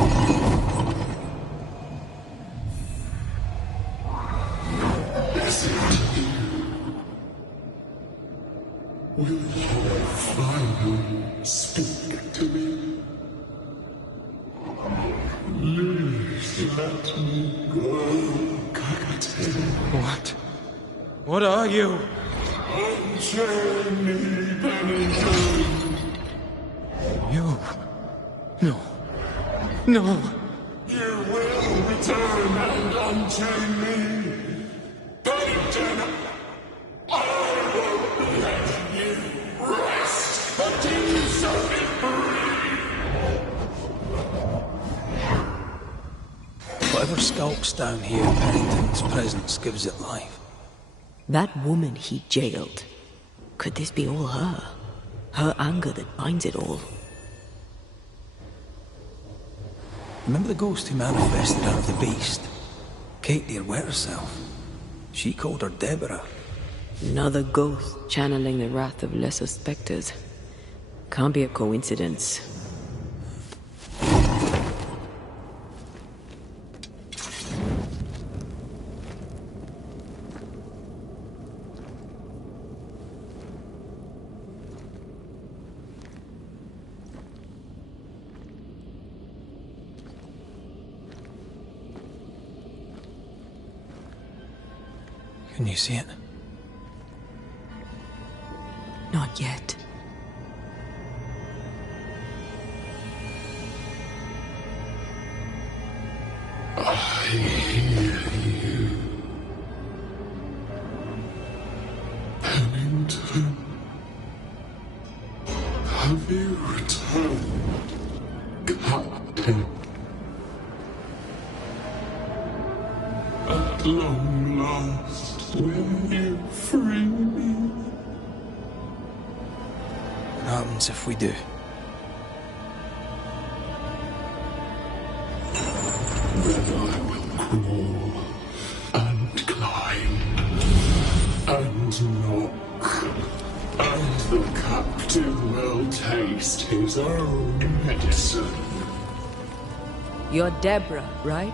Will you finally speak to me? Please let me go, Captain. What? What are you? Unchain me, Banishers. You? No. No. You will return and unchain me. Banishers, I won't let you rest until you set me free. Whatever skulks down here, Pennington's presence gives it life. That woman he jailed. Could this be all her? Her anger that binds it all. Remember the ghost who manifested out of the beast? Kate near wet herself. She called her Deborah. Another ghost channeling the wrath of lesser specters. Can't be a coincidence. Can you see it? Not yet. I hear you. Pennington. Have you returned, Captain? At long last, will you free me? What happens if we do? Then I will crawl and climb and knock, and the captain will taste his own medicine. You're Deborah, right?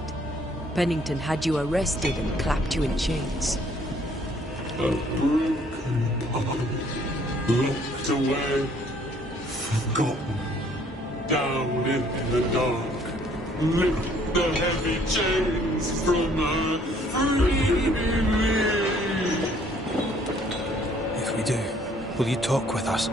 Pennington had you arrested and clapped you in chains. A broken body, locked away, forgotten, down in the dark. Lift the heavy chains from her, free me. If we do, will you talk with us?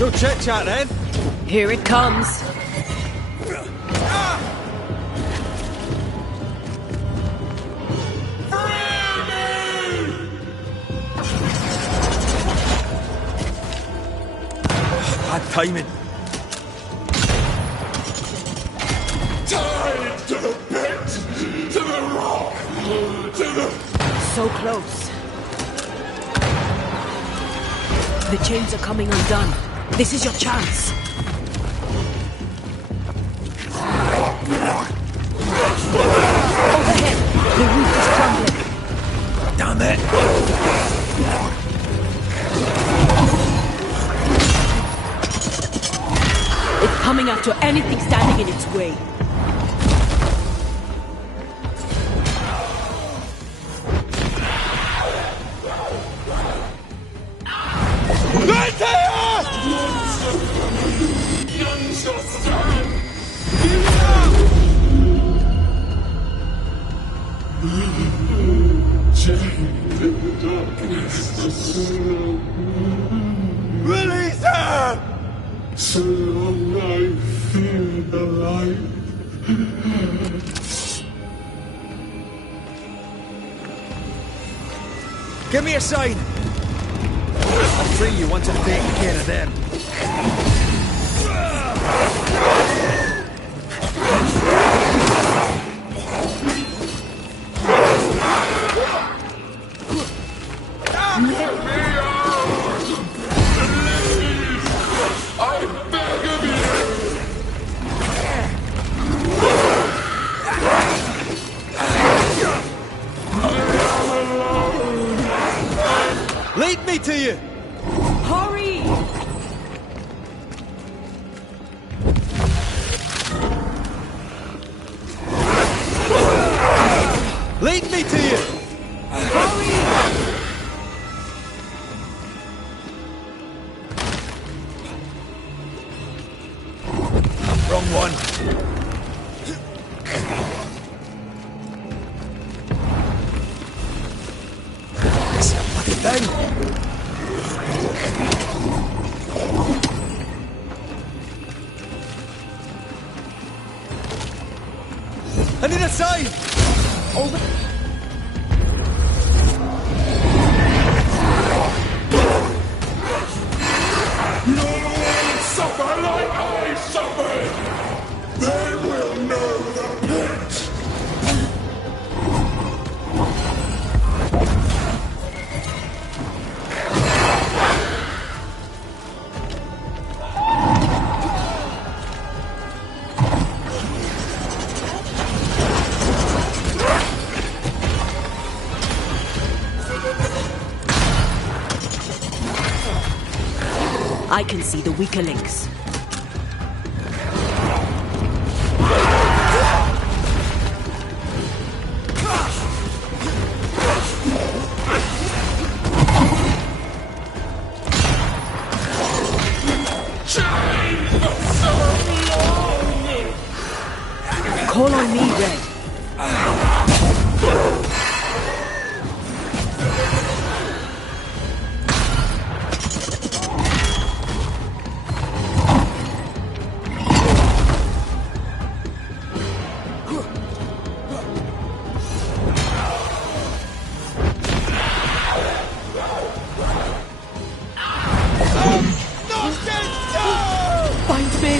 No chit-chat then. Here it comes. Bad timing. Tied to the pit, to the rock, to the... So close. The chains are coming undone. This is your chance. Overhead, the roof is crumbling. Down there. It's coming after anything standing in its way. Release her! So long I fear the light. Give me a sign. I'll free you once I've taken care of them. Lead me to you! Hurry! Lead me to you! Hurry! Wrong one. It's a bloody thing. I need a sign! Over. No one will suffer like I suffered! They will know the pit! I can see the weaker links. Call on me, Red. Find me!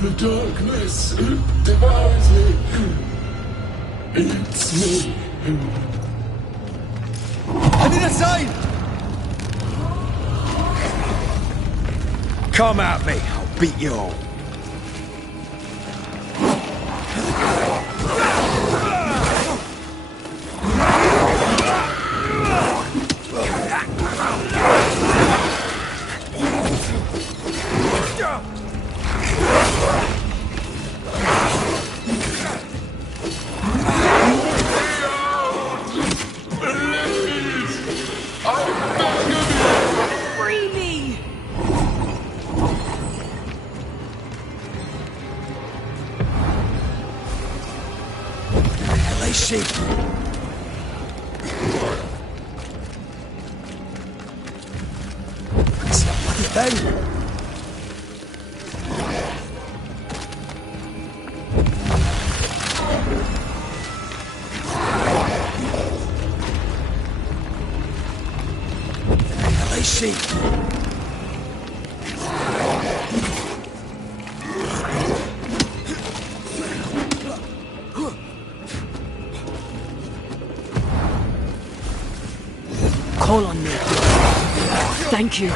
The darkness devours me. It's me. I need a sign! Come at me, I'll beat you all. Free me! Hell is she? It's a bloody thing. Hell is she? Call on me. Thank you.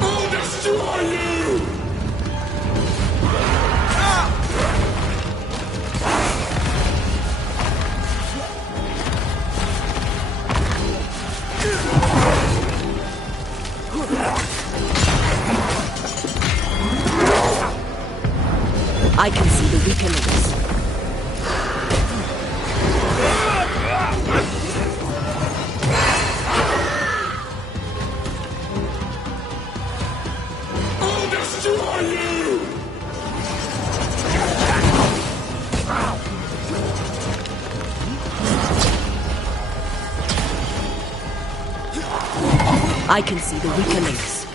I'll destroy you! I can see the weaker links. I'll destroy you! I can see the weaker links.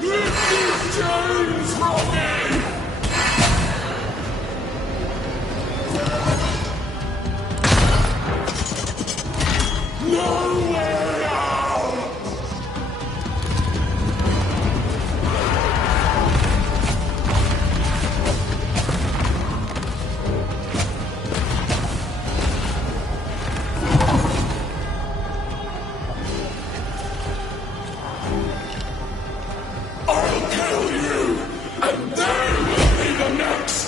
Lift these chains from me! No way out! I'll kill you, and they will be the next!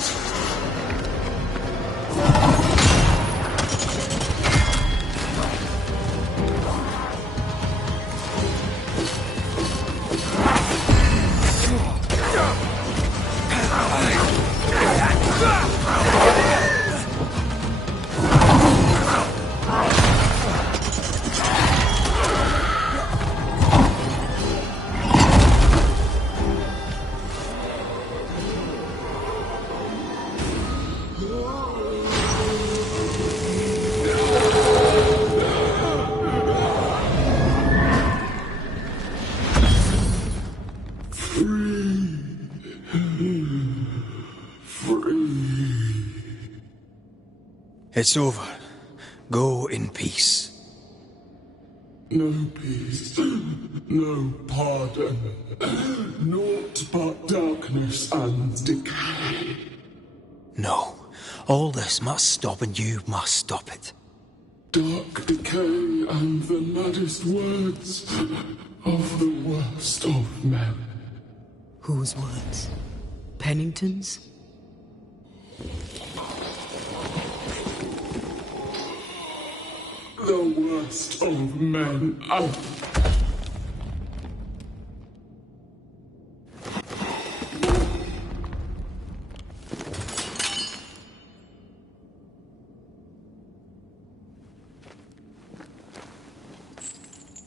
It's over. Go in peace. No peace, no pardon, naught but darkness and decay. No. All this must stop and you must stop it. Dark decay and the maddest words of the worst of men. Whose words? Pennington's? The worst of men.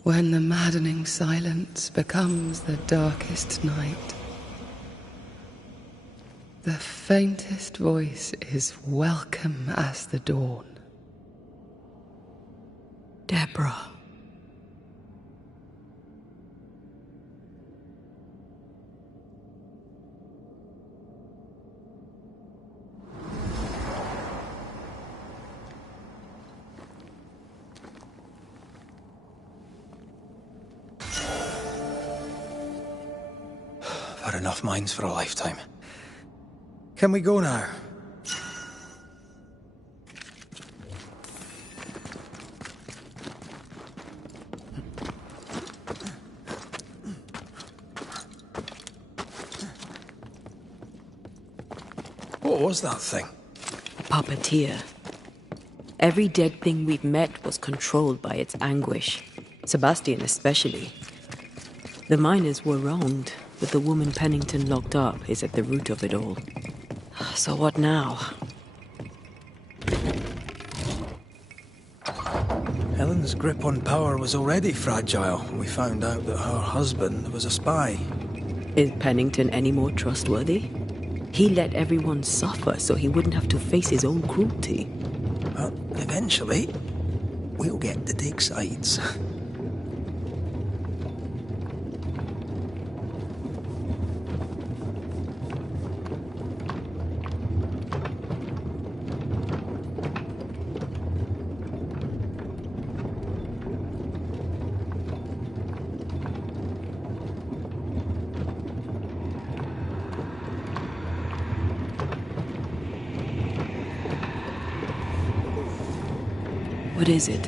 When the maddening silence becomes the darkest night, the faintest voice is welcome as the dawn. Deborah. I've had enough mines for a lifetime. Can we go now? What was that thing? Puppeteer. Every dead thing we've met was controlled by its anguish. Sebastian especially. The miners were wronged, but the woman Pennington locked up is at the root of it all. So what now? Helen's grip on power was already fragile. We found out that her husband was a spy. Is Pennington any more trustworthy? He let everyone suffer so he wouldn't have to face his own cruelty. But eventually, we'll get to take sides. What is it?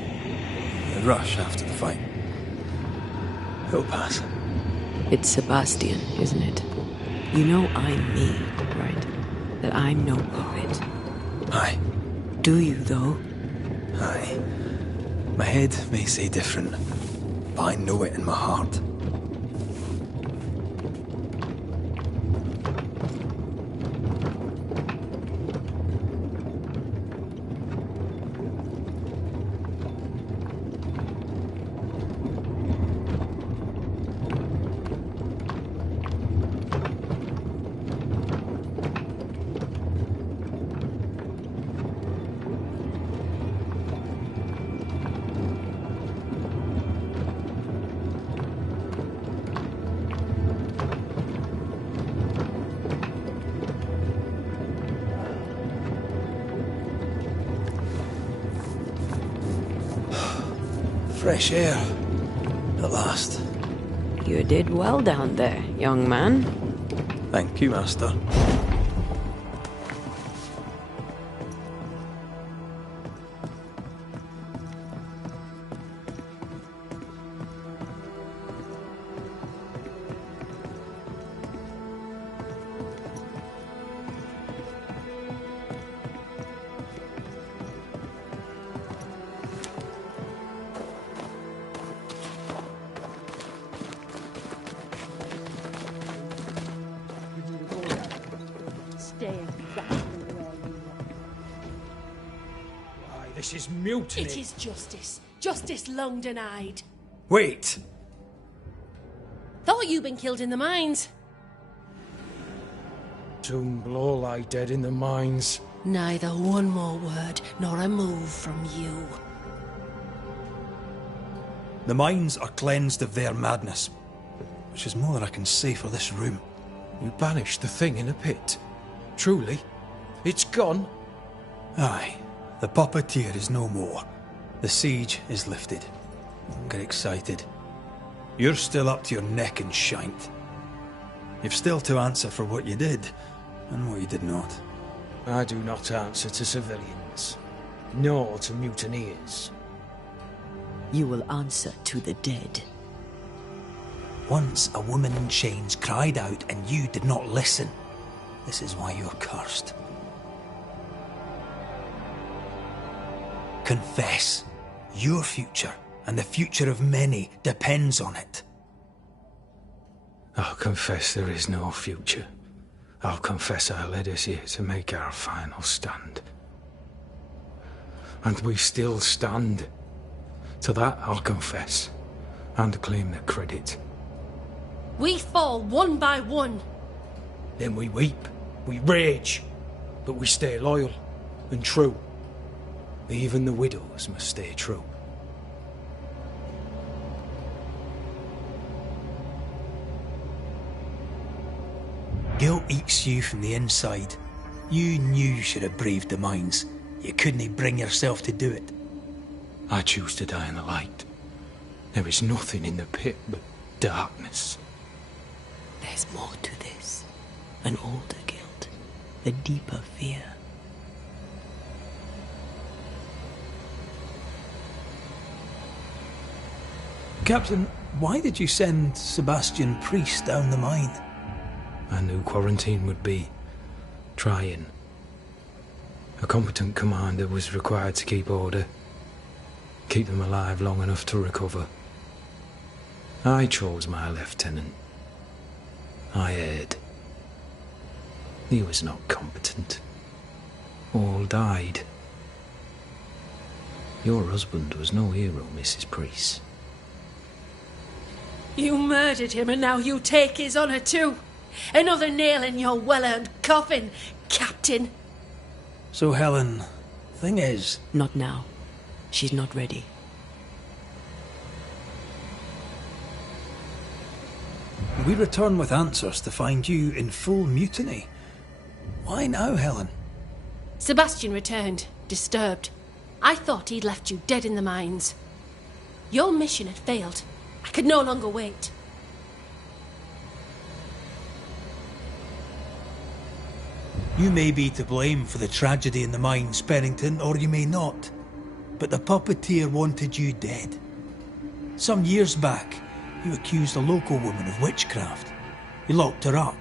The rush after the fight. It'll pass. It's Sebastian, isn't it? You know I'm me, right? That I'm no puppet. Aye. Do you, though? Aye. My head may say different, but I know it in my heart. Fresh air. At last. You did well down there, young man. Thank you, Master. This is mutiny. It is justice. Justice long denied. Wait! Thought you'd been killed in the mines. Soon will all lie dead in the mines. Neither one more word nor a move from you. The mines are cleansed of their madness, which is more than I can say for this room. You banished the thing in a pit. Truly? It's gone? Aye. The puppeteer is no more. The siege is lifted. Don't get excited. You're still up to your neck in shite. You've still to answer for what you did, and what you did not. I do not answer to civilians, nor to mutineers. You will answer to the dead. Once a woman in chains cried out, and you did not listen. This is why you're cursed. Confess. Your future, and the future of many, depends on it. I'll confess there is no future. I'll confess I led us here to make our final stand. And we still stand. To that I'll confess, and claim the credit. We fall one by one. Then we weep, we rage, but we stay loyal and true. Even the widows must stay true. Guilt eats you from the inside. You knew you should have braved the mines. You couldn't bring yourself to do it. I choose to die in the light. There is nothing in the pit but darkness. There's more to this. An older guilt. A deeper fear. Captain, why did you send Sebastian Priest down the mine? I knew quarantine would be trying. A competent commander was required to keep order, keep them alive long enough to recover. I chose my lieutenant. I erred. He was not competent. All died. Your husband was no hero, Mrs. Priest. You murdered him and now you take his honour too. Another nail in your well-earned coffin, Captain. So, Helen, thing is... Not now. She's not ready. We return with answers to find you in full mutiny. Why now, Helen? Sebastian returned, disturbed. I thought he'd left you dead in the mines. Your mission had failed. I could no longer wait. You may be to blame for the tragedy in the mines, Pennington, or you may not. But the puppeteer wanted you dead. Some years back, you accused a local woman of witchcraft. You locked her up.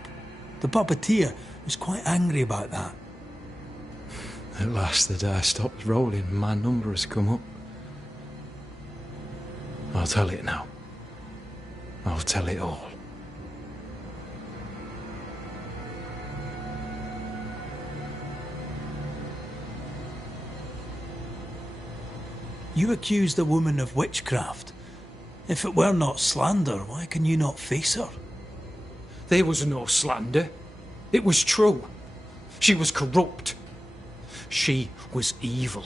The puppeteer was quite angry about that. At last the die stopped rolling and my number has come up. I'll tell it now. I'll tell it all. You accused a woman of witchcraft. If it were not slander, why can you not face her? There was no slander. It was true. She was corrupt. She was evil.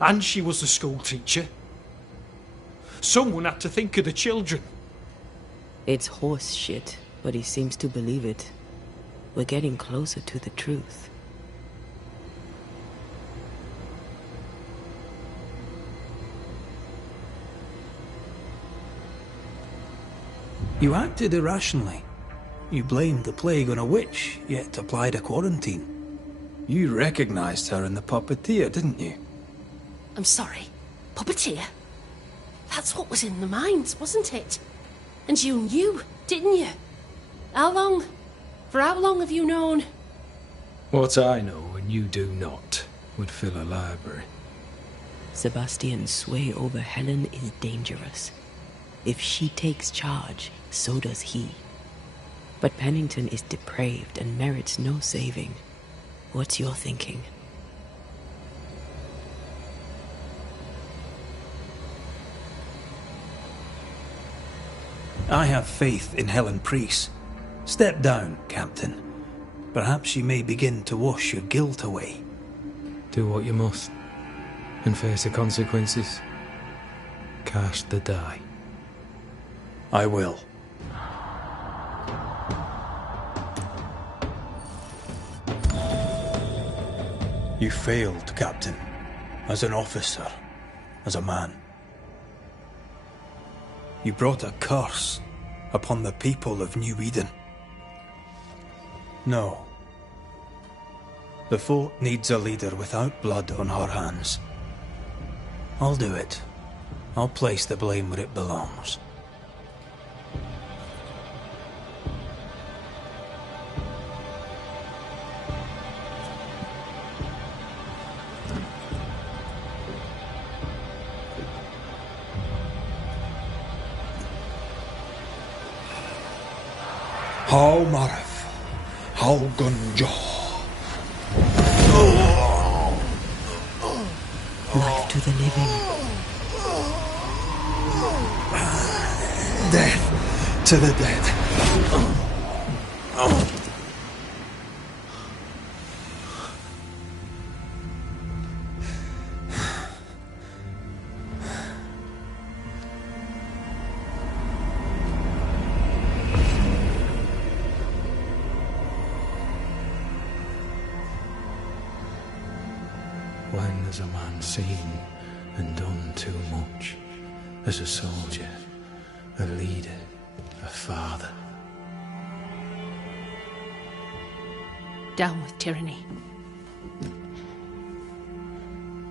And she was a school teacher. Someone had to think of the children. It's horse shit, but he seems to believe it. We're getting closer to the truth. You acted irrationally. You blamed the plague on a witch, yet applied a quarantine. You recognized her in the puppeteer, didn't you? I'm sorry. Puppeteer? That's what was in the mines, wasn't it? And you knew, didn't you? How long? For how long have you known? What I know and you do not would fill a library. Sebastian's sway over Helen is dangerous. If she takes charge, so does he. But Pennington is depraved and merits no saving. What's your thinking? I have faith in Helen Priest. Step down, Captain. Perhaps she may begin to wash your guilt away. Do what you must, and face the consequences. Cast the die. I will. You failed, Captain. As an officer, as a man. You brought a curse upon the people of New Eden. No. The fort needs a leader without blood on her hands. I'll do it. I'll place the blame where it belongs. How Marif, how Gunjo. Life to the living. Death to the dead. When has a man seen and done too much? As a soldier, a leader, a father. Down with tyranny.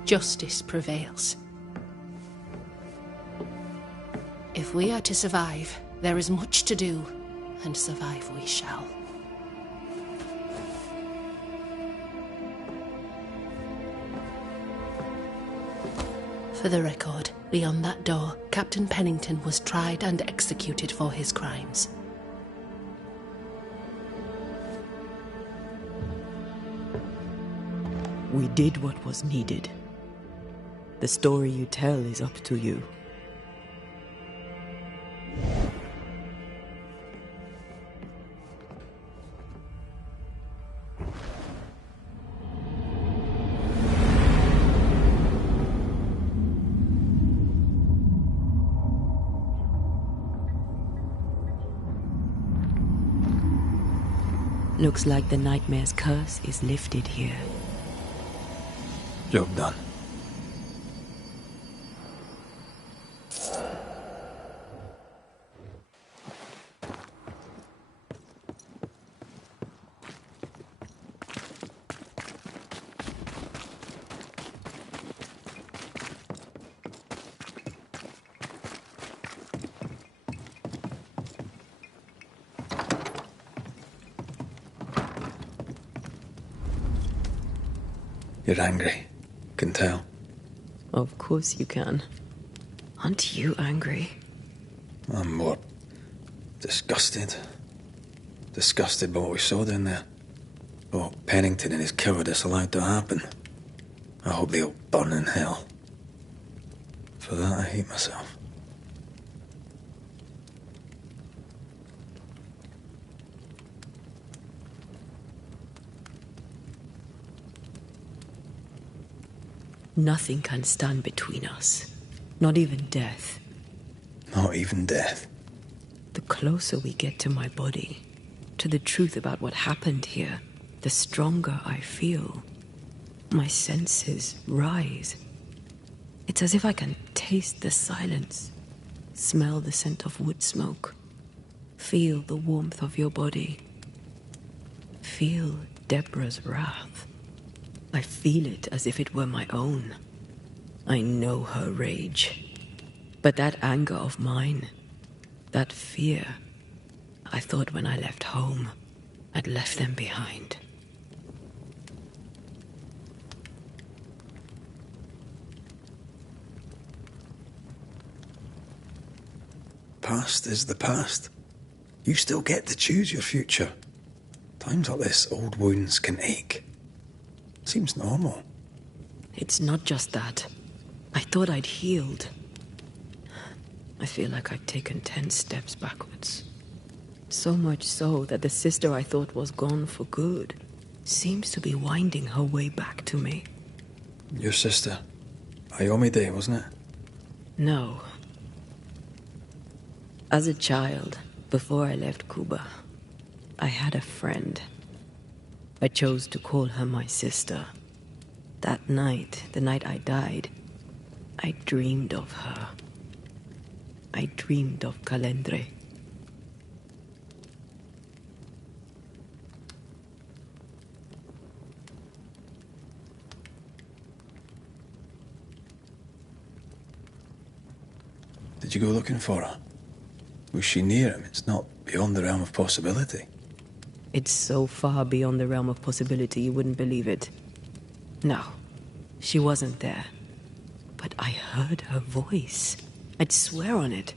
Justice prevails. If we are to survive, there is much to do, and survive we shall. For the record, beyond that door, Captain Pennington was tried and executed for his crimes. We did what was needed. The story you tell is up to you. Looks like the nightmare's curse is lifted here. Job done. You're angry. Can tell. Of course you can. Aren't you angry? I'm more disgusted. Disgusted by what we saw down there. What Pennington and his cowardice allowed to happen. I hope they'll burn in hell. For that I hate myself. Nothing can stand between us. Not even death. Not even death. The closer we get to my body, to the truth about what happened here, the stronger I feel. My senses rise. It's as if I can taste the silence, smell the scent of wood smoke. Feel the warmth of your body. Feel Deborah's wrath. I feel it as if it were my own. I know her rage. But that anger of mine, that fear, I thought when I left home, I'd left them behind. Past is the past. You still get to choose your future. Times like this, old wounds can ache. Seems normal. It's not just that. I thought I'd healed. I feel like I've taken 10 steps backwards. So much so that the sister I thought was gone for good seems to be winding her way back to me. Your sister. Ayomide, wasn't it? No. As a child, before I left Cuba, I had a friend. I chose to call her my sister. That night, the night I died, I dreamed of her. I dreamed of Calendre. Did you go looking for her? Was she near him? It's not beyond the realm of possibility. It's so far beyond the realm of possibility you wouldn't believe it. No, she wasn't there. But I heard her voice. I'd swear on it.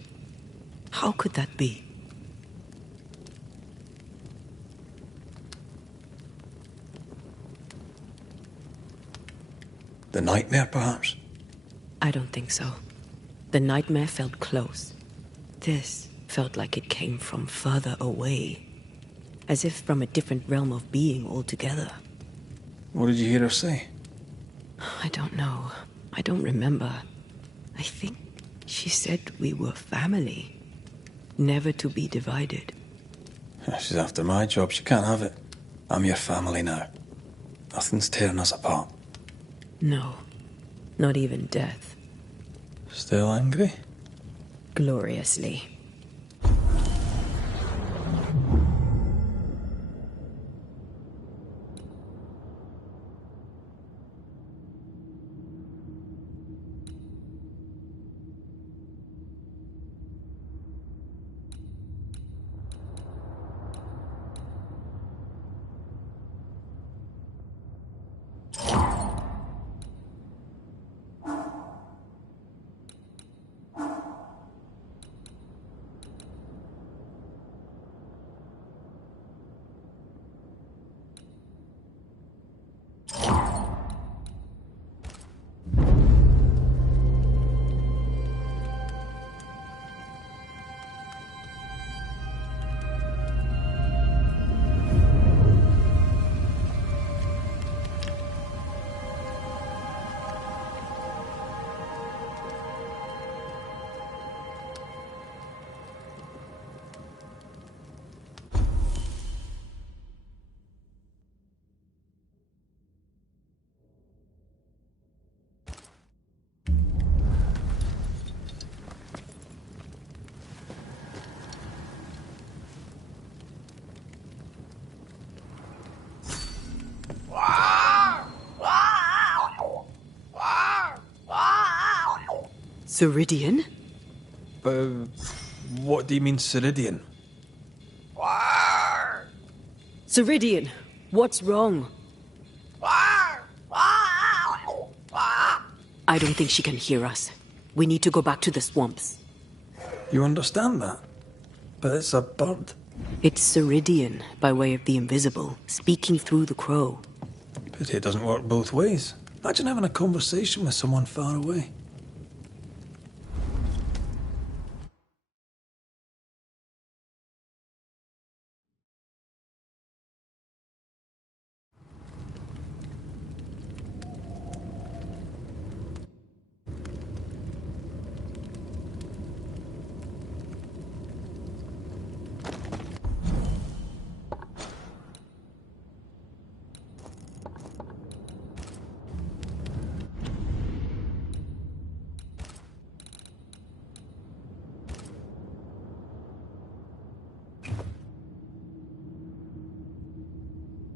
How could that be? The nightmare, perhaps? I don't think so. The nightmare felt close. This felt like it came from further away. As if from a different realm of being altogether. What did you hear her say? I don't know. I don't remember. I think she said we were family. Never to be divided. She's after my job. She can't have it. I'm your family now. Nothing's tearing us apart. No. Not even death. Still angry? Gloriously. Ceridian? What do you mean, Ceridian? Ceridian, what's wrong? I don't think she can hear us. We need to go back to the swamps. You understand that? But it's a bird. It's Ceridian, by way of the invisible, speaking through the crow. Pity it doesn't work both ways. Imagine having a conversation with someone far away.